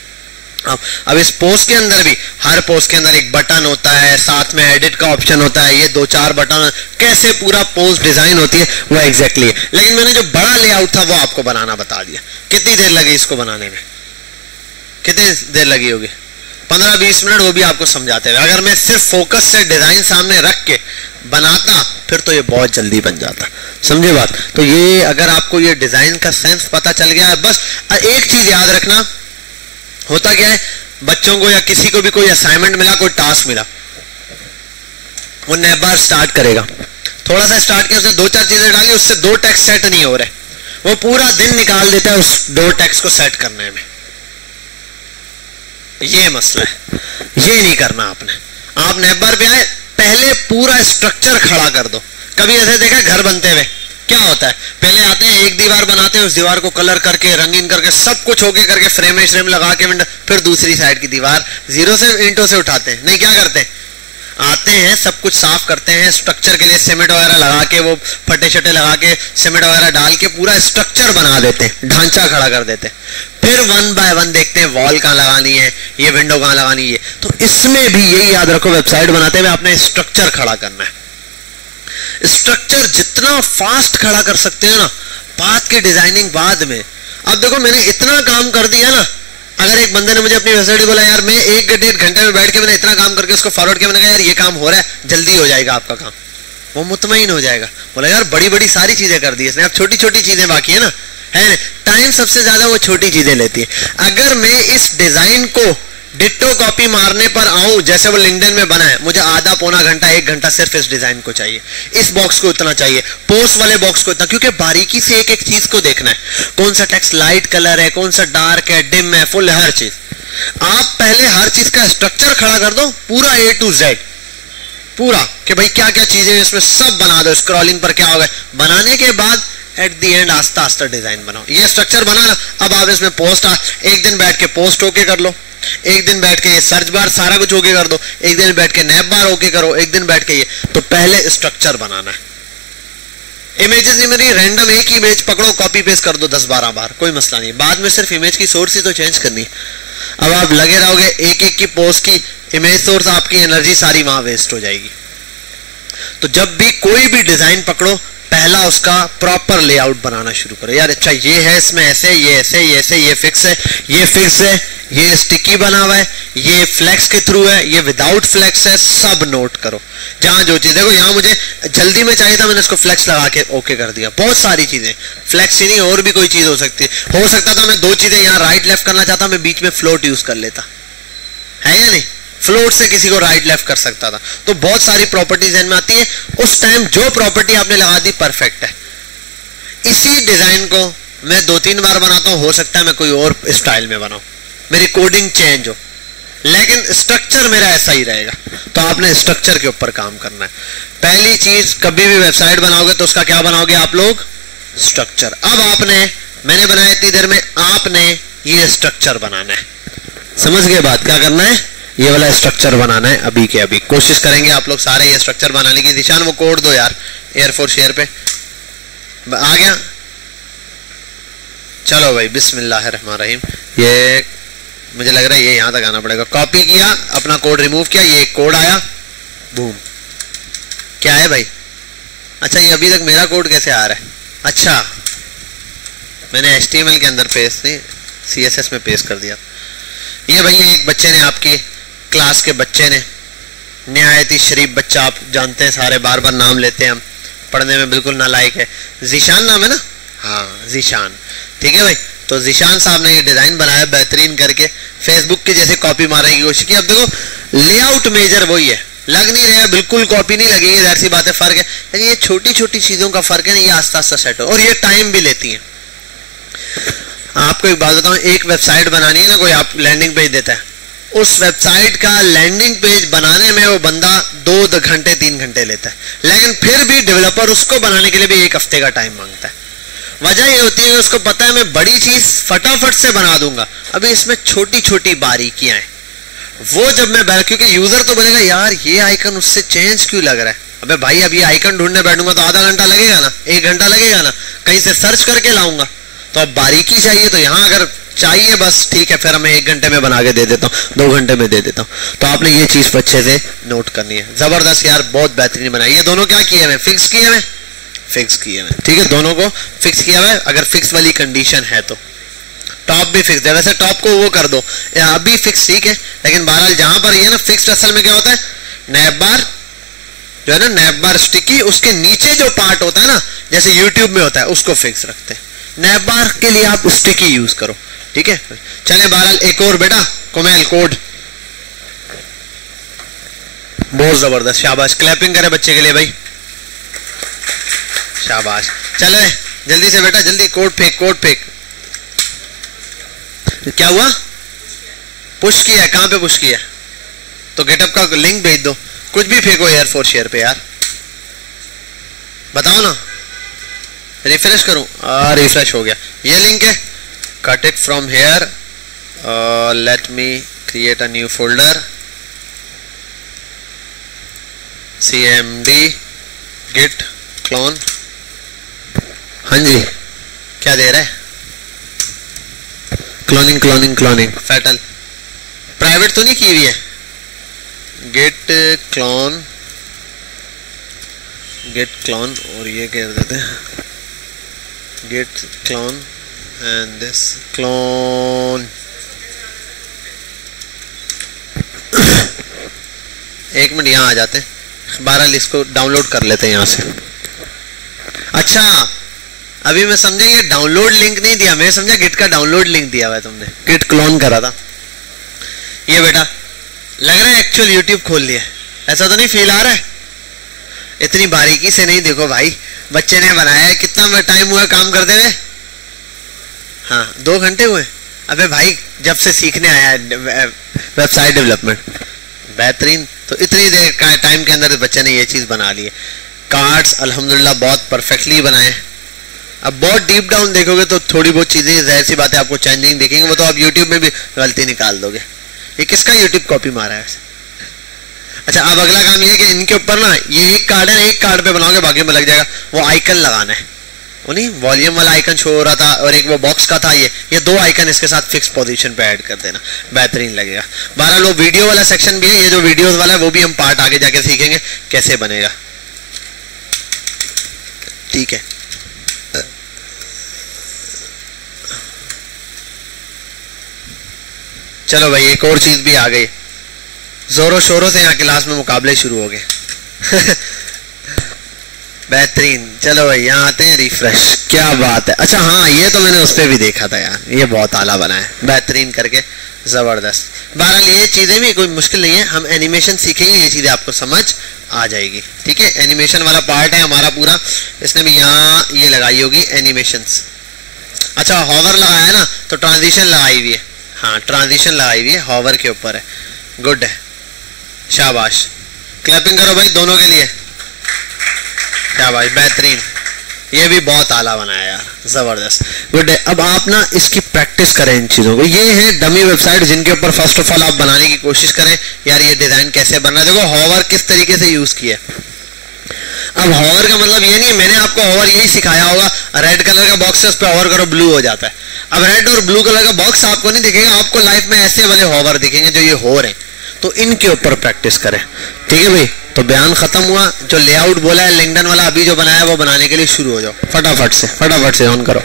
अब इस पोस्ट के अंदर भी हर पोस्ट के अंदर एक बटन होता है, साथ में एडिट का ऑप्शन होता है, ये 2-4 बटन, कैसे पूरा पोस्ट डिजाइन होती है वो एग्जैक्टली है। लेकिन मैंने जो बड़ा लेआउट था वो आपको बनाना बता दिया। कितनी देर लगी इसको बनाने में? कितनी देर लगी होगी? 15-20 मिनट, वो भी आपको समझाते हुए। अगर मैं सिर्फ फोकस से डिजाइन सामने रख के बनाता फिर तो ये बहुत जल्दी बन जाता, समझे बात। तो ये अगर आपको ये डिजाइन का सेंस पता चल गया है, बस एक चीज याद रखना, होता क्या है बच्चों को या किसी को भी कोई असाइनमेंट मिला, कोई टास्क मिला, वो नए बार स्टार्ट करेगा, थोड़ा सा स्टार्ट किया, उसने 2-4 चीजें डाली, उससे 2 टेक्स्ट सेट नहीं हो रहे, वो पूरा दिन निकाल देता है उस 2 टेक्स्ट को सेट करने में। ये मसला है, ये नहीं करना आपने। आप नए बार पे आए, पहले पूरा स्ट्रक्चर खड़ा कर दो। कभी ऐसे देखा घर बनते हुए क्या होता है, पहले आते हैं एक दीवार बनाते हैं, उस दीवार को कलर करके रंगीन करके सब कुछ होके करके फ्रेम श्रेम लगा के फिर दूसरी साइड की दीवार जीरो से ईंटों से उठाते हैं। नहीं, क्या करते हैं, आते हैं सब कुछ साफ करते हैं, स्ट्रक्चर के लिए सीमेंट वगैरह लगा के, वो फटे शटे लगा के सीमेंट वगैरह डाल के पूरा स्ट्रक्चर बना देते हैं, ढांचा खड़ा कर देते हैं। फिर 1 बाय 1 देखते हैं वॉल कहाँ लगानी है, ये विंडो कहाँ लगानी है। तो इसमें भी यही याद रखो, वेबसाइट बनाते हुए आपने स्ट्रक्चर खड़ा करना है। स्ट्रक्चर जितना फास्ट खड़ा कर सकते हैं ना, बाद की डिजाइनिंग बाद में। अब देखो मैंने इतना काम कर दिया ना, अगर एक बंदे ने मुझे अपनी वेबसाइट बोला यार मैं 1-1.5 घंटे में बैठ के मैंने इतना काम करके उसको फॉरवर्ड किया, मैंने कहा यार ये काम हो रहा है, जल्दी हो जाएगा आपका काम, वो मुतमईन हो जाएगा। बोला यार बड़ी बड़ी सारी चीजें कर दी इसने, अब छोटी छोटी चीजें बाकी है ना, है टाइम सबसे ज्यादा वो छोटी चीजें लेती है। अगर मैं इस डिजाइन को डिट्टो कॉपी मारने पर आऊं जैसे वो लिंक्डइन में बना है, मुझे आधा पौना घंटा 1 घंटा सिर्फ इस डिजाइन को चाहिए, इस बॉक्स को इतना चाहिए, पोस्ट वाले बॉक्स को इतना, क्योंकि बारीकी से एक एक चीज को देखना है, कौन सा टेक्स्ट लाइट कलर है, कौन सा डार्क है, डिम है, फुल है, हर चीज। आप पहले हर चीज का स्ट्रक्चर खड़ा कर दो पूरा A to Z पूरा, कि भाई क्या क्या चीजें इसमें सब बना दो, स्क्रॉलिंग पर क्या होगा, बनाने के बाद एट दी एंड आस्ता आस्ता डिजाइन बनाओ। ये स्ट्रक्चर बना, अब आप इसमें पोस्ट, एक दिन बैठ के पोस्ट होके कर लो, एक दिन बैठ के ये सर्च बार सारा कुछ होके कर दो, एक दिन बैठ के नैप बार होके करो, एक दिन बैठ के ये। तो पहले स्ट्रक्चर बनाना है। इमेजेस नहीं मेरी रैंडम एक ही इमेज पकड़ो, कॉपी पेस्ट कर दो 10-12 बार, कोई मसला नहीं, बाद में सिर्फ इमेज की सोर्स ही तो चेंज करनी है। अब आप लगे रहोगे एक एक की पोस्ट की इमेज सोर्स, आपकी एनर्जी सारी वहां वेस्ट हो जाएगी। तो जब भी कोई भी डिजाइन पकड़ो, पहला उसका प्रॉपर लेआउट बनाना शुरू करो। यार अच्छा ये है, इसमें ऐसे, ये ऐसे, ये ऐसे, ये फिक्स है, ये फिक्स है, ये स्टिकी बना हुआ है, ये फ्लेक्स के थ्रू है, ये विदाउट फ्लेक्स है, सब नोट करो। जहां जो चीज देखो, यहाँ मुझे जल्दी में चाहिए था, मैंने इसको फ्लेक्स लगा के ओके कर दिया। बहुत सारी चीजें फ्लेक्स ही नहीं, और भी कोई चीज हो सकती है, हो सकता था मैं 2 चीजें यहाँ राइट लेफ्ट करना चाहता, मैं बीच में फ्लोट यूज कर लेता, है या नहीं, फ्लोट से किसी को राइट लेफ्ट कर सकता था। तो बहुत सारी प्रॉपर्टीज में आती है, उस टाइम जो प्रॉपर्टी आपने लगा दी परफेक्ट है। इसी डिजाइन को मैं 2-3 बार बनाता हूं, हो सकता है मैं कोई और स्टाइल में बनाऊं, मेरी कोडिंग चेंज हो, लेकिन स्ट्रक्चर मेरा ऐसा ही रहेगा। तो आपने स्ट्रक्चर के ऊपर काम करना है। पहली चीज, कभी भी वेबसाइट बनाओगे तो उसका क्या बनाओगे आप लोग? स्ट्रक्चर। अब आपने, मैंने बनाया इतनी देर में, आपने ये स्ट्रक्चर बनाना है। समझ गए बात? क्या करना है? ये वाला स्ट्रक्चर बनाना है अभी के अभी। कोशिश करेंगे आप लोग सारे ये स्ट्रक्चर बनाने की। निशान वो कोड दो यार एयरफोर्स शेयर पे। आ गया? चलो भाई, बिस्मिल्लाहिर्रहमानिर्रहीम। ये मुझे लग रहा है ये यहां तक आना पड़ेगा। कॉपी किया, अपना कोड रिमूव किया, ये कोड आया, बूम। क्या है भाई? अच्छा, ये अभी तक मेरा कोड कैसे आ रहा है? अच्छा, मैंने HTML के अंदर पेस्ट नहीं, CSS में पेस्ट कर दिया। ये भैया एक बच्चे ने, आपकी क्लास के बच्चे ने, निहायत ही शरीफ बच्चा, आप जानते हैं सारे, बार बार नाम लेते हैं हम, पढ़ने में बिल्कुल नालायक है। जीशान नाम है ना? हाँ, जीशान। ठीक है भाई। तो जीशान साहब ने ये डिजाइन बनाया बेहतरीन करके, फेसबुक की जैसे कॉपी मारने की कोशिश की। अब देखो लेआउट मेजर वही है, लग नहीं रहा है, बिल्कुल कॉपी नहीं लगेगी, जाहिर सी बात है, फर्क है। लेकिन ये छोटी छोटी चीजों का फर्क है ना, ये आस्ता आस्ता सेट हो, और ये टाइम भी लेती है। आपको एक बात बताऊं, एक वेबसाइट बनानी है ना, कोई आप लैंडिंग पेज देता है, उस वेबसाइट का लैंडिंग पेज बनाने में वो बंदा 2 घंटे 3 घंटे लेता है, लेकिन फिर भी डेवलपर उसको बनाने के लिए भी 1 हफ्ते का टाइम मांगता है। वजह ये होती है कि उसको पता है मैं बड़ी चीज फटाफट से बना दूंगा, अभी इसमें छोटी छोटी बारीकियां हैं। वो जब मैं, क्योंकि यूजर तो बोलेगा यार ये आइकन उससे चेंज क्यों लग रहा है, अबे भाई अभी आइकन ढूंढने बैठूंगा तो आधा घंटा लगेगा ना, 1 घंटा लगेगा ना, कहीं से सर्च करके लाऊंगा। तो अब बारीकी चाहिए, तो यहाँ अगर चाहिए बस ठीक है, फिर मैं 1 घंटे में बना के दे देता हूँ, 2 घंटे में दे देता हूँ। तो आपने ये चीज अच्छे से नोट करनी है। जबरदस्त यार, बहुत बेहतरीन बनाई। ये दोनों क्या किए हुए? फिक्स किए हुए, फिक्स किए हुए। ठीक है, दोनों को फिक्स किया हुआ है। अगर फिक्स वाली कंडीशन है तो टॉप भी फिक्स है, वैसे टॉप को वो कर दो अभी फिक्स, ठीक है, लेकिन बहरहाल जहां पर ये ना फिक्स्ड, असल में क्या होता है, नैप बार जो है ना, नैप बार स्टिकी, उसके नीचे जो पार्ट होता है ना, जैसे यूट्यूब में होता है, उसको फिक्स रखते हैं। नैप बार के लिए आप स्टिकी यूज करो। ठीक है, चले बहरहाल एक और बेटा, कुमैल कोड, बहुत जबरदस्त, शाबाश, क्लैपिंग करे बच्चे के लिए भाई, शाबाश। चले जल्दी से बेटा, जल्दी कोड फेंक, कोड फेंक। क्या हुआ? पुश किया? कहां पे पुश किया? तो गेटअप का लिंक भेज दो, कुछ भी फेंको एयरफोर्स शेयर पे यार, बताओ ना, रिफ्रेश करूं? रिफ्रेश हो गया, ये लिंक है, cut it from here, let me create a new folder, cmd git clone। हाँ जी, क्या दे रहा है? Cloning cloning cloning, fatal, private तो नहीं की हुई है। गेट क्लोन, और ये कर देते हैं get clone and this clone. एक मिनट, यहाँ आ जाते हैं, 12 इसको डाउनलोड कर लेते हैं यहाँ से। अच्छा, अभी मैं समझा ये डाउनलोड लिंक नहीं दिया, मैं समझा गिट का डाउनलोड लिंक दिया हुआ है तुमने, गिट क्लोन करा था। ये बेटा लग रहा है एक्चुअल यूट्यूब खोल लिया, ऐसा तो नहीं फील आ रहा है? इतनी बारीकी से नहीं, देखो भाई बच्चे ने बनाया है, कितना टाइम हुआ काम करते हुए? हाँ, 2 घंटे हुए। अबे भाई जब से सीखने आया है वेबसाइट डेवलपमेंट, बेहतरीन। तो इतनी देर का टाइम के अंदर बच्चे ने ये चीज बना ली है। कार्ड्स अल्हम्दुलिल्लाह बहुत परफेक्टली बनाए। अब बहुत डीप डाउन देखोगे तो थोड़ी बहुत चीजें, जाहिर सी बात है, आपको चेंजिंग देखेंगे, वो तो आप यूट्यूब में भी गलती निकाल दोगे। ये किसका यूट्यूब कॉपी मारा है वैसे? अच्छा, अब अगला काम ये है कि इनके ऊपर ना, ये एक कार्ड है ना, एक कार्ड पे बनाओगे, बाकी में लग जाएगा, वो आइकन लगाना है। वो नहीं वॉल्यूम वाला आइकन शो हो रहा था, और एक वो बॉक्स का था, ये 2 आइकन इसके साथ फिक्स पोजीशन पे ऐड कर देना, बेहतरीन लगेगा। 12 लोग वीडियो वाला सेक्शन भी है, ये जो वीडियोस वाला है वो भी हम पार्ट आगे जाके सीखेंगे कैसे बनेगा। ठीक है, चलो भाई एक और चीज भी आ गई, जोरों शोरों से यहाँ क्लास में मुकाबले शुरू हो गए। बेहतरीन। चलो भाई यहाँ आते हैं, रिफ्रेश, क्या बात है। अच्छा हाँ, ये तो मैंने उस पर भी देखा था यार, ये बहुत आला बना है, बेहतरीन करके, जबरदस्त। बहरहाल ये चीजें भी कोई मुश्किल नहीं है, हम एनिमेशन सीखेंगे, ये चीजें आपको समझ आ जाएगी। ठीक है, एनिमेशन वाला पार्ट है हमारा पूरा, इसने भी यहाँ ये लगाई होगी एनिमेशंस। अच्छा, हॉवर लगाया है ना, तो ट्रांजिशन लगाई हुई है। हाँ ट्रांजिशन लगाई हुई है, हॉवर के ऊपर है, गुड है, शाबाश, क्लैपिंग करो भाई दोनों के लिए, शाबाश, बेहतरीन, ये भी बहुत आला बनाया यार, जबरदस्त, गुड है। अब आप ना इसकी प्रैक्टिस करें इन चीजों को, ये है डमी वेबसाइट जिनके ऊपर फर्स्ट ऑफ ऑल आप बनाने की कोशिश करें यार ये डिजाइन कैसे बन रहा है। देखो हॉवर किस तरीके से यूज किया है। अब हॉवर का मतलब ये नहीं, मैंने आपको हॉवर यही सिखाया होगा, रेड कलर का बॉक्स है उस पर हॉवर करो ब्लू हो जाता है। अब रेड और ब्लू कलर का बॉक्स आपको नहीं दिखेगा, आपको लाइफ में ऐसे वाले हॉवर दिखेंगे जो ये हो रहे हैं, तो इनके ऊपर प्रैक्टिस करें, ठीक है भाई। तो बयान खत्म हुआ, जो लेआउट बोला है लिंक्डइन वाला अभी जो बनाया वो बनाने के लिए शुरू हो जाओ, फटाफट से ऑन करो।